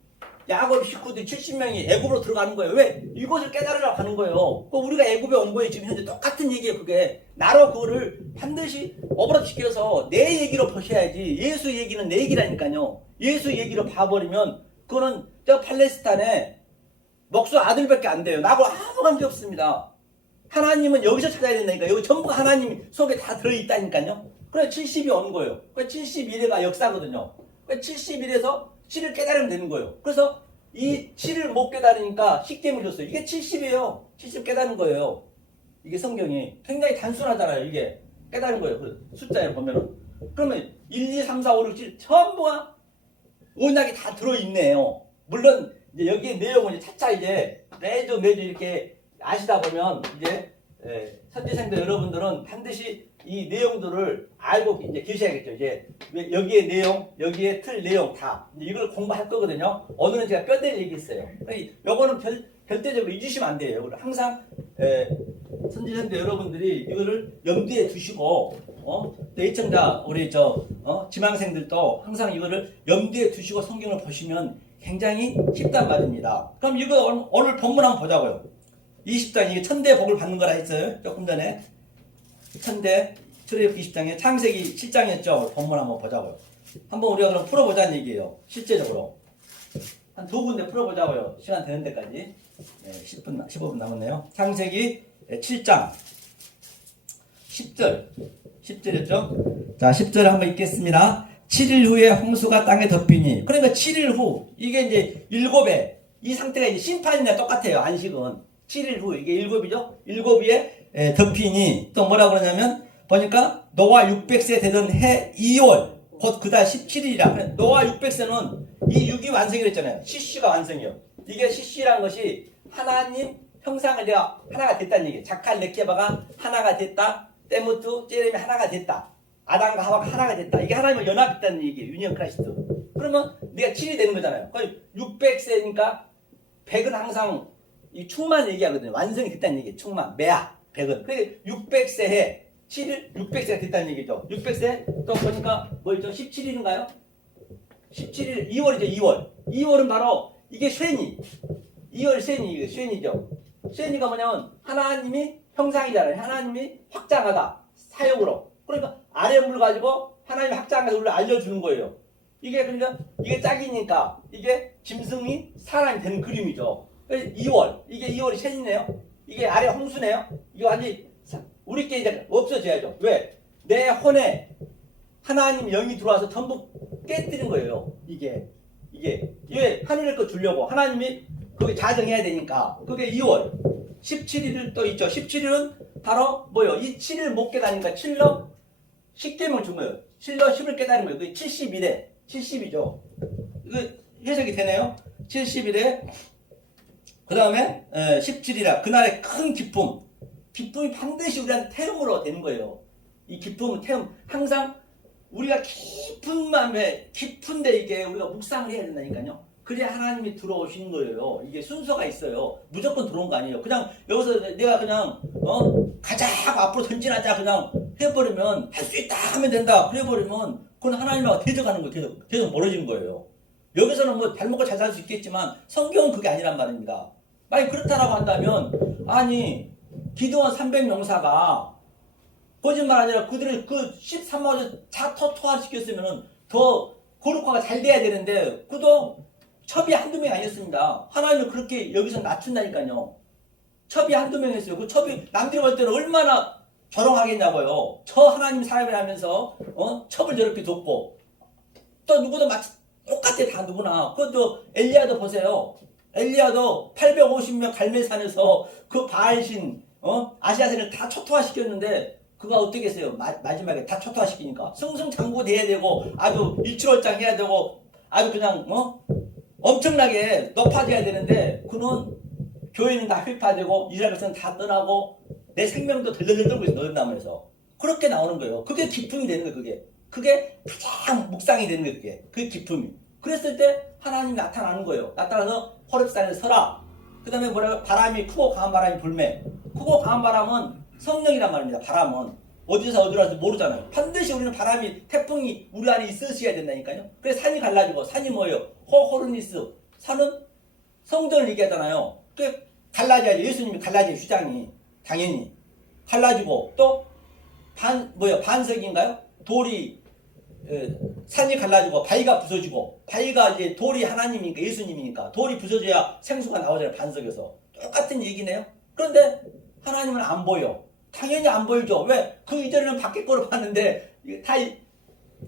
야곱 식구들이 70명이 애굽으로 들어가는 거예요. 왜? 이것을 깨달으라고 하는 거예요. 우리가 애굽에 온 거예요. 지금 현재 똑같은 얘기예요. 그게 나로 그거를 반드시 어브로시켜서 내 얘기로 보셔야지. 예수 얘기는 내 얘기라니까요. 예수 얘기로 봐버리면 그거는 저 팔레스타인에 목수 아들밖에 안 돼요. 나하고 아무 관계 없습니다. 하나님은 여기서 찾아야 된다니까. 여기 전부 하나님 속에 다 들어있다니까요. 그래 70이 오는 거예요. 71회가 역사거든요. 71에서 7을 깨달으면 되는 거예요. 그래서 이 7을 못 깨달으니까 십계명을 줬어요. 이게 70이에요. 70 깨달은 거예요. 이게 성경이 굉장히 단순하잖아요. 이게 깨달은 거예요. 그 숫자에 보면은. 그러면 1, 2, 3, 4, 5, 6, 7 전부가 언약이 다 들어있네요. 물론 이제 여기에 내용은 이제 차차 이제 매주 이렇게 아시다 보면 이제 선지생들 여러분들은 반드시 이 내용들을 알고 이제 계셔야겠죠. 이제 여기에 내용, 여기에 틀 내용 다 이걸 공부할 거거든요. 오늘은 제가 뼈대를 얘기했어요. 요거는 절대적으로 잊으시면 안 돼요. 항상 선지생들 여러분들이 이거를 염두에 두시고 또 애청자 우리 지망생들도 항상 이거를 염두에 두시고 성경을 보시면 굉장히 쉽단 말입니다. 그럼 이거 오늘 본문 한번 보자고요. 20장 이게 천대 복을 받는 거라 했어요. 조금 전에 천대 출애굽기 20장에 창세기 7장이었죠. 본문 한번 보자고요. 한번 우리가 그럼 풀어보자는 얘기예요. 실제적으로 한 두 군데 풀어보자고요. 시간 되는 데까지 10분 15분 남았네요. 창세기 7장 10절이었죠. 자 10절 한번 읽겠습니다. 7일 후에 홍수가 땅에 덮이니 그러니까 7일 후 이게 이제 일곱에 이 상태가 이제 심판이나 똑같아요. 안식은 7일 후 이게 일곱이죠. 일곱이에 덮이니 또 뭐라 그러냐면 보니까 노아 600세 되던 해 2월 곧 그달 17일이라 노아 600세는 이 6이 완성이 됐잖아요. CC가 완성이요. 이게 CC라는 것이 하나님 형상을 내가 하나가 됐다는 얘기예요. 자칼 레케바가 하나가 됐다. 때무트 제레미 하나가 됐다. 아담과 하와가 하나가 됐다. 이게 하나님과 연합했다는 얘기예요. 유니언 크라이스트. 그러면 내가 7이 되는 거잖아요. 600세니까 100은 항상 이 충만 얘기하거든요. 완성이 됐다는 얘기예요. 충만, 매야, 100은. 그러니까 600세에 7일, 600세가 됐다는 얘기죠. 600세 또 보니까 뭐였죠? 17일인가요? 17일, 2월이죠. 2월. 2월은 바로 이게 쇠니. 2월 쇠니, 이게 쇠니죠. 쇠니가 뭐냐면 하나님이 형상이잖아요. 하나님이 확장하다. 사역으로. 그러니까 아래 물 가지고 하나님이 확장해서 우리를 알려주는 거예요. 이게 그러니까 이게 짝이니까 이게 짐승이 사람이 되는 그림이죠. 2월. 이게 2월이 쇠니네요. 이게 아래 홍수네요. 이게 완전히 우리께 이제 없어져야죠. 왜? 내 혼에 하나님 영이 들어와서 전부 깨뜨린 거예요. 이게 왜 하늘의 거 주려고 하나님이 거기 자정해야 되니까 그게 2월 17일을 또 있죠. 17일은 바로 뭐요? 이 7일 못 깨달으니까 7로 10계명 준 거예요. 7로 10을 깨달은 거예요. 그게 70일에 70이죠. 이거 해석이 되네요. 70일에 그 다음에 17일이라 그날의 큰 기쁨이 반드시 우리한테 태움으로 되는 거예요. 이 기쁨은 태움. 항상 우리가 깊은 마음에 깊은데 이게 우리가 묵상을 해야 된다니까요. 그래야 하나님이 들어오시는 거예요. 이게 순서가 있어요. 무조건 들어온 거 아니에요. 그냥 여기서 내가 그냥 가자 하고 앞으로 전진하자 그냥 해버리면 할 수 있다 하면 된다 그래버리면 그건 하나님하고 대적하는 거 계속 멀어지는 거예요. 여기서는 뭐 잘 먹고 잘 살 수 있겠지만 성경은 그게 아니란 말입니다. 만약 그렇다라고 한다면 아니 기드온 300명사가 거짓말 아니라 그들을 그 13만원 다 토토화시켰으면 더 거룩화가 잘 돼야 되는데 그도 첩이 한두 명이 아니었습니다. 하나님은 그렇게 여기서 낮춘다니까요. 첩이 한두 명이었어요. 그 첩이 남들이 볼 때는 얼마나 조롱하겠냐고요. 저 하나님 사람이라면서 첩을 저렇게 뒀고 또 누구도 마치 똑같아 다 누구나. 그것도 엘리야도 보세요. 엘리야도 850명 갈멜산에서 그 바알신 아시아신을 다 초토화시켰는데 그가 어떻게 했어요? 마지막에 다 초토화시키니까 승승장구돼야 되고 아주 일출월장 해야 되고 아주 그냥 엄청나게 높아져야 되는데 그는 교회는 다 휘파되고 이스라엘 백성은 다 떠나고 내 생명도 덜덜덜 떨고 있어 너희나무에서 그렇게 나오는 거예요. 그게 기쁨이 되는 거예요. 그게 가장 묵상이 되는 거예요. 그게 기쁨이. 그랬을 때 하나님이 나타나는 거예요. 나타나서 호렙산에 서라. 그 다음에 뭐라고? 바람이 크고 강한 바람이 불매. 크고 강한 바람은 성령이란 말입니다. 바람은 어디서 어디로 와서 모르잖아요. 반드시 우리는 바람이 태풍이 우리 안에 있으셔야 된다니까요. 그래서 산이 갈라지고 산이 뭐예요? 호르니스. 산은 성전을 얘기하잖아요. 그 갈라져야지. 예수님이 갈라져요. 휘장이 당연히 갈라지고 또 반석인가요? 돌이 산이 갈라지고 바위가 부서지고 바위가 이제 돌이 하나님이니까 예수님이니까 돌이 부서져야 생수가 나오잖아요. 반석에서 똑같은 얘기네요. 그런데 하나님은 안 보여. 당연히 안 보이죠. 왜? 그 이전에는 밖에 거로 봤는데 다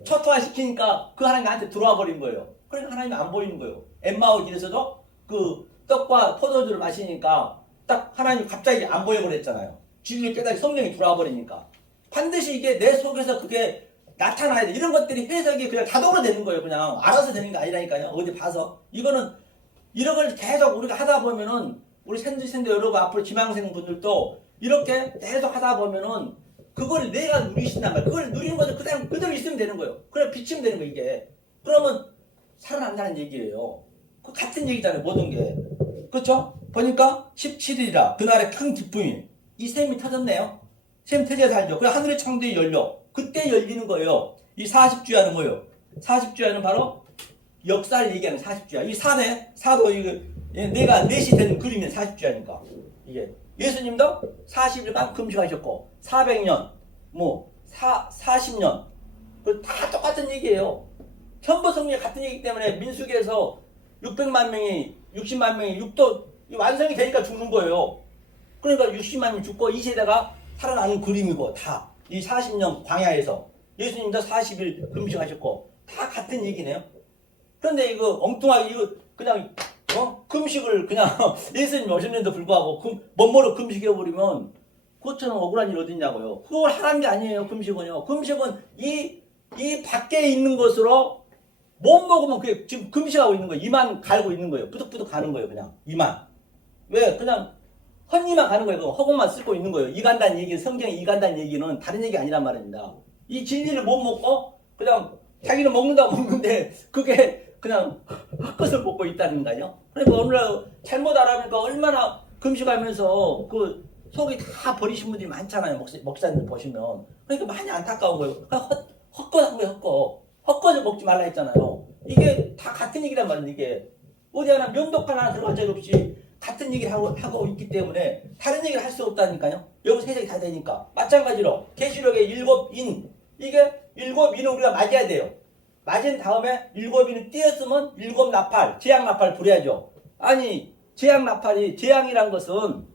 초토화 시키니까 그 하나님 나한테 들어와 버린 거예요. 그러니까 하나님이 안 보이는 거예요. 엠마오 길에서도 그 떡과 포도주를 마시니까 딱 하나님이 갑자기 안 보여 버렸잖아요. 진리를 깨달이 성령이 들어와 버리니까 반드시 이게 내 속에서 그게 나타나야 돼. 이런 것들이 해석이 그냥 자동으로 되는 거예요. 그냥 알아서 되는 게 아니라니까요. 어디 봐서 이거는 이런 걸 계속 우리가 하다 보면은 우리 선지생들 여러분 앞으로 지망생 분들도 이렇게 계속 하다 보면은 그걸 내가 누리신단 말이야. 그걸 누리는 것도 그대로 있으면 되는 거예요. 그래 비치면 되는 거예요, 이게. 그러면 살아난다는 얘기예요. 그 같은 얘기잖아요, 모든 게. 그렇죠? 보니까 17일이라 그날의 큰 기쁨이 이 셈이 터졌네요. 셈 터져야 살죠. 그래 하늘의 창들이 열려. 그때 열리는 거예요. 이 40주야는 뭐예요? 40주야는 바로 역사를 얘기하는 40주야. 이 사네, 사도 이거 내가 넷이 되는 그림이 40주야니까. 이게 예수님도 40일간 금식하셨고 400년, 40년 그 다 똑같은 얘기예요. 전부 성경이 같은 얘기이기 때문에 민수기에서 600만 명이 60만 명이 육도 완성이 되니까 죽는 거예요. 그러니까 60만 명이 죽고 이 세대가 살아나는 그림이고 다 이 40년 광야에서 예수님도 40일 금식하셨고 다 같은 얘기네요. 그런데 이거 엉뚱하게 이거 그냥 금식을 그냥 예수님이 오셨는데도 불구하고 멋모르 금식해버리면 그것처럼 억울한 일 어딨냐고요. 그걸 하라는 게 아니에요. 금식은요. 금식은 이 밖에 있는 것으로 못 먹으면 그게 지금 금식하고 있는 거예요. 이만 갈고 있는 거예요. 부득부득 가는 거예요. 그냥 이만. 왜? 그냥 헛니만 가는 거예요. 허공만 쓰고 있는 거예요. 이 간다는 얘기는 성경이 이 간다는 얘기는 다른 얘기 아니란 말입니다. 이 진리를 못 먹고 그냥 자기는 먹는다고 먹는데 그게 그냥 헛것을 먹고 있다는 거요. 그러니까 오늘날 잘못 알아보니까 얼마나 금식하면서 그 속이 다 버리신 분들이 많잖아요. 목사님들 보시면. 그러니까 많이 안타까운 거예요. 그러니까 헛것한 거예요. 헛것을 먹지 말라 했잖아요. 이게 다 같은 얘기란 말이에요. 이게 어디 하나 면도칼 하나 들어간 적 없이 같은 얘기를 하고 있기 때문에 다른 얘기를 할 수 없다니까요. 여기서 해석이 다 되니까. 마찬가지로 계시록의 7인 이게 7인을 우리가 맞아야 돼요. 맞은 다음에 7인을 띄었으면 7나팔 재앙나팔 부려야죠. 아니 재앙나팔이 재앙이란 것은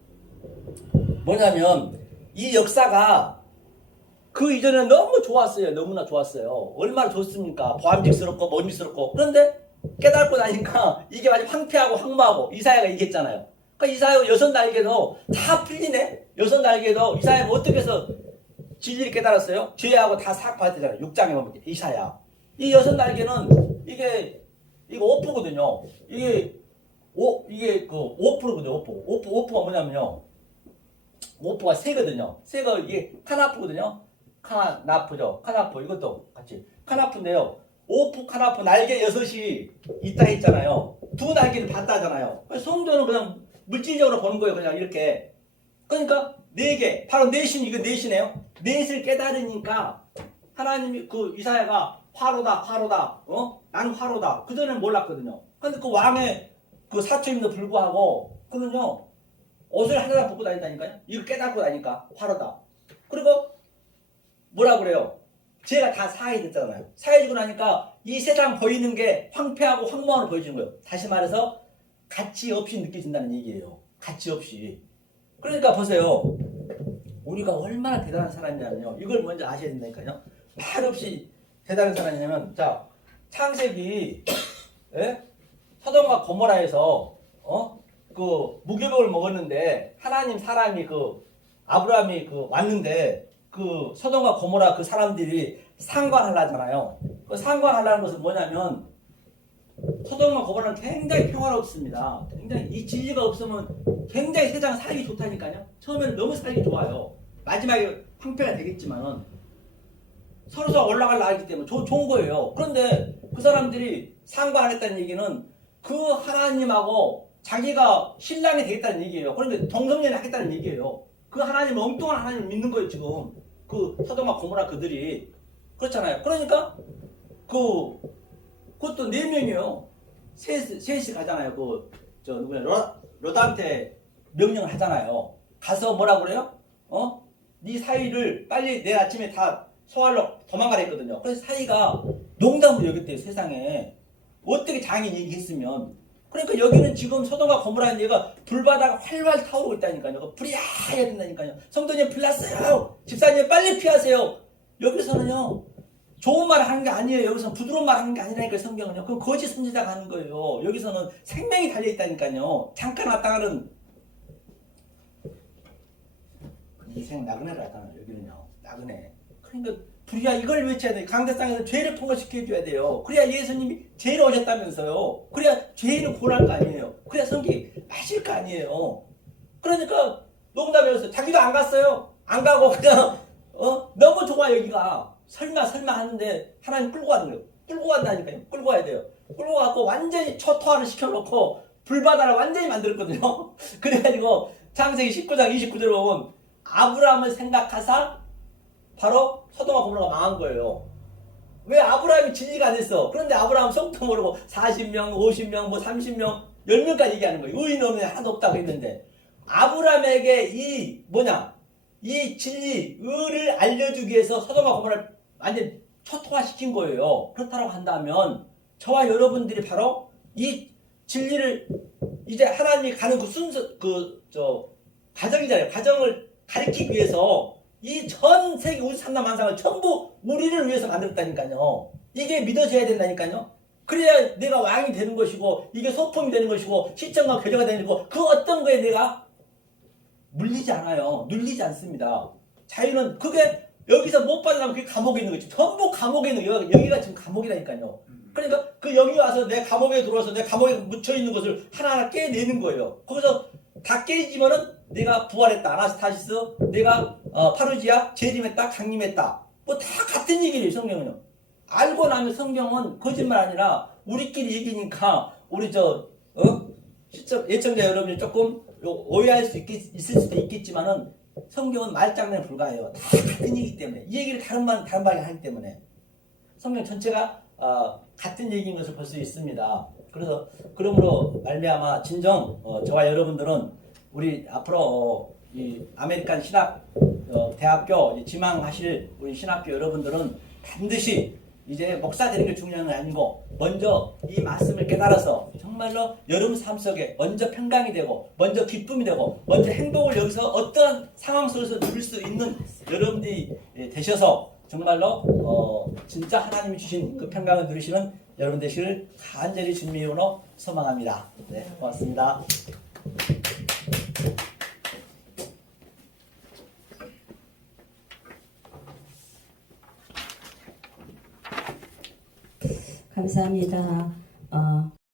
뭐냐면 이 역사가 그 이전에 너무 좋았어요. 너무나 좋았어요. 얼마나 좋습니까? 보암직스럽고 멋있스럽고. 그런데 깨닫고 나니까 이게 완전 황폐하고 황무하고 이사야가 얘기했잖아요. 그러니까 이사야 6날개도 다 풀리네. 6날개도 이사야가 어떻게 해서 진리를 깨달았어요? 죄하고 다 싹 받았잖아요. 6장에 보면 이사야. 이 6날개는 이거 오프거든요. 이게 그 오프거든요. 오프가 뭐냐면요. 오프가 새거든요. 새가 이게 카나프거든요. 카나프죠. 카나프 이것도 같이 카나프인데요. 오프 카나프 날개 6이 있다 했잖아요. 2날개를 봤다 하잖아요. 성도는 그냥 물질적으로 보는 거예요. 그냥 이렇게. 그러니까 4개. 바로 넷이 이거 넷이네요. 넷을 깨달으니까 하나님이 그 이사야가 화로다. 나는 화로다. 그전에는 몰랐거든요. 근데 그 왕의 그 사초임도 불구하고 그는요. 옷을 하나 벗고 다닌다니까요. 이거 깨닫고 나니까 화로다. 그리고 뭐라 그래요? 죄가 다 사해졌잖아요. 사해지고 나니까 이 세상 보이는 게 황폐하고 황무하게 보여지는 거예요. 다시 말해서 가치 없이 느껴진다는 얘기예요. 가치 없이. 그러니까 보세요. 우리가 얼마나 대단한 사람이냐면요. 이걸 먼저 아셔야 된다니까요. 말 없이 대단한 사람이냐면 자 창세기 소돔과 고모라에서 그 무교병을 먹었는데 하나님 사람이 그 아브라함이 그 왔는데 그 소돔과 고모라 그 사람들이 상관하려잖아요. 그 상관하려는 것은 뭐냐면 소돔과 고모라는 굉장히 평화롭습니다. 굉장히 이 진리가 없으면 굉장히 세상 살기 좋다니까요. 처음에는 너무 살기 좋아요. 마지막에 황폐가 되겠지만은 서로 올라가려 하기 때문에 좋은 거예요. 그런데 그 사람들이 상관했다는 얘기는 그 하나님하고 자기가 신랑이 되겠다는 얘기예요. 그런데 동성연애 하겠다는 얘기예요. 그 하나님 엉뚱한 하나님을 믿는 거예요. 지금 그 소돔과 고모라 그들이 그렇잖아요. 그러니까 그것도 4명이에요. 셋이 가잖아요. 로다한테 명령을 하잖아요. 가서 뭐라 그래요? 네 사위를 빨리 내일 아침에 다 소활로 도망가라 했거든요. 그래서 사위가 농담으로 여겼대요. 세상에 어떻게 장인이 얘기했으면. 그러니까 여기는 지금 소돔과 고모라는 얘가 불바다가 활활 타오르고 있다니까요. 불이 야야 된다니까요. 성도님 불났어요. 집사님 빨리 피하세요. 여기서는요. 좋은 말 하는 게 아니에요. 여기서는 부드러운 말 하는 게 아니라니까요. 성경은요. 그럼 거짓 선지자가 하는 거예요. 여기서는 생명이 달려있다니까요. 잠깐 왔다가는 인생 나그네를 하잖아요. 여기는요. 나그네. 그러니까 불이야 이걸 외쳐야 돼. 강대상에서 죄를 통과시켜줘야 돼요. 그래야 예수님이 죄를 오셨다면서요. 그래야 죄를 구원할 거 아니에요. 그래야 성경이 마실 거 아니에요. 그러니까 농담이었어요. 자기도 안 갔어요. 안 가고 그냥 너무 좋아 여기가. 설마 하는데 하나님 끌고 가는 거예요. 끌고 간다니까요. 끌고 가야 돼요. 끌고 가고 완전히 초토화를 시켜놓고 불바다를 완전히 만들었거든요. 그래가지고 창세기 19장 29절을 보면 아브라함을 생각하사 바로 소돔과 고모라가 망한 거예요. 왜? 아브라함이 진리가 안 했어. 그런데 아브라함 성도 모르고 40명, 50명, 뭐 30명, 10명까지 얘기하는 거예요. 의인 없는 애 하나도 없다고 했는데 아브라함에게 이 진리, 의를 알려주기 위해서 소돔과 고모라를 완전 초토화시킨 거예요. 그렇다고 한다면 저와 여러분들이 바로 이 진리를 이제 하나님이 가는 그 순서, 가정이잖아요. 가정을 가리키기 위해서 이 전 세계 우주 삼라만상을 전부 우리를 위해서 만들었다니까요. 이게 믿어져야 된다니까요. 그래야 내가 왕이 되는 것이고 이게 소품이 되는 것이고 시청과 교제가 되는 거고 그 어떤 거에 내가 물리지 않아요. 눌리지 않습니다. 자유는 그게 여기서 못 받으려면 그게 감옥에 있는 거지. 전부 감옥에 있는 거예요. 여기가 지금 감옥이라니까요. 그러니까 그 여기 와서 내 감옥에 들어와서 내 감옥에 묻혀 있는 것을 하나하나 깨내는 거예요. 거기서 다 깨지면은 내가 부활했다. 아나스타시스, 내가 파루지아, 재림했다, 강림했다. 뭐 다 같은 얘기예요. 성경은요. 알고 나면 성경은 거짓말 아니라 우리끼리 얘기니까 우리 예청자 여러분이 조금 오해할 수 있을 수도 있겠지만은 성경은 말장난에 불과해요. 다 같은 얘기이기 때문에 이 얘기를 다른 방향 하기 때문에 성경 전체가 같은 얘기인 것을 볼 수 있습니다. 그래서 그러므로 말미암아 진정 저와 여러분들은 우리 앞으로 이 아메리칸 신학 대학교 지망하실 우리 신학교 여러분들은 반드시 이제 목사 되는 게 중요한 건 아니고 먼저 이 말씀을 깨달아서 정말로 여러분 삶 속에 먼저 평강이 되고 먼저 기쁨이 되고 먼저 행복을 여기서 어떤 상황 속에서 누릴 수 있는 여러분들이 되셔서 정말로 진짜 하나님이 주신 그 평강을 누리시는 여러분 되시를 간절히 주님의 이름으로 소망합니다. 네, 고맙습니다. 감사합니다.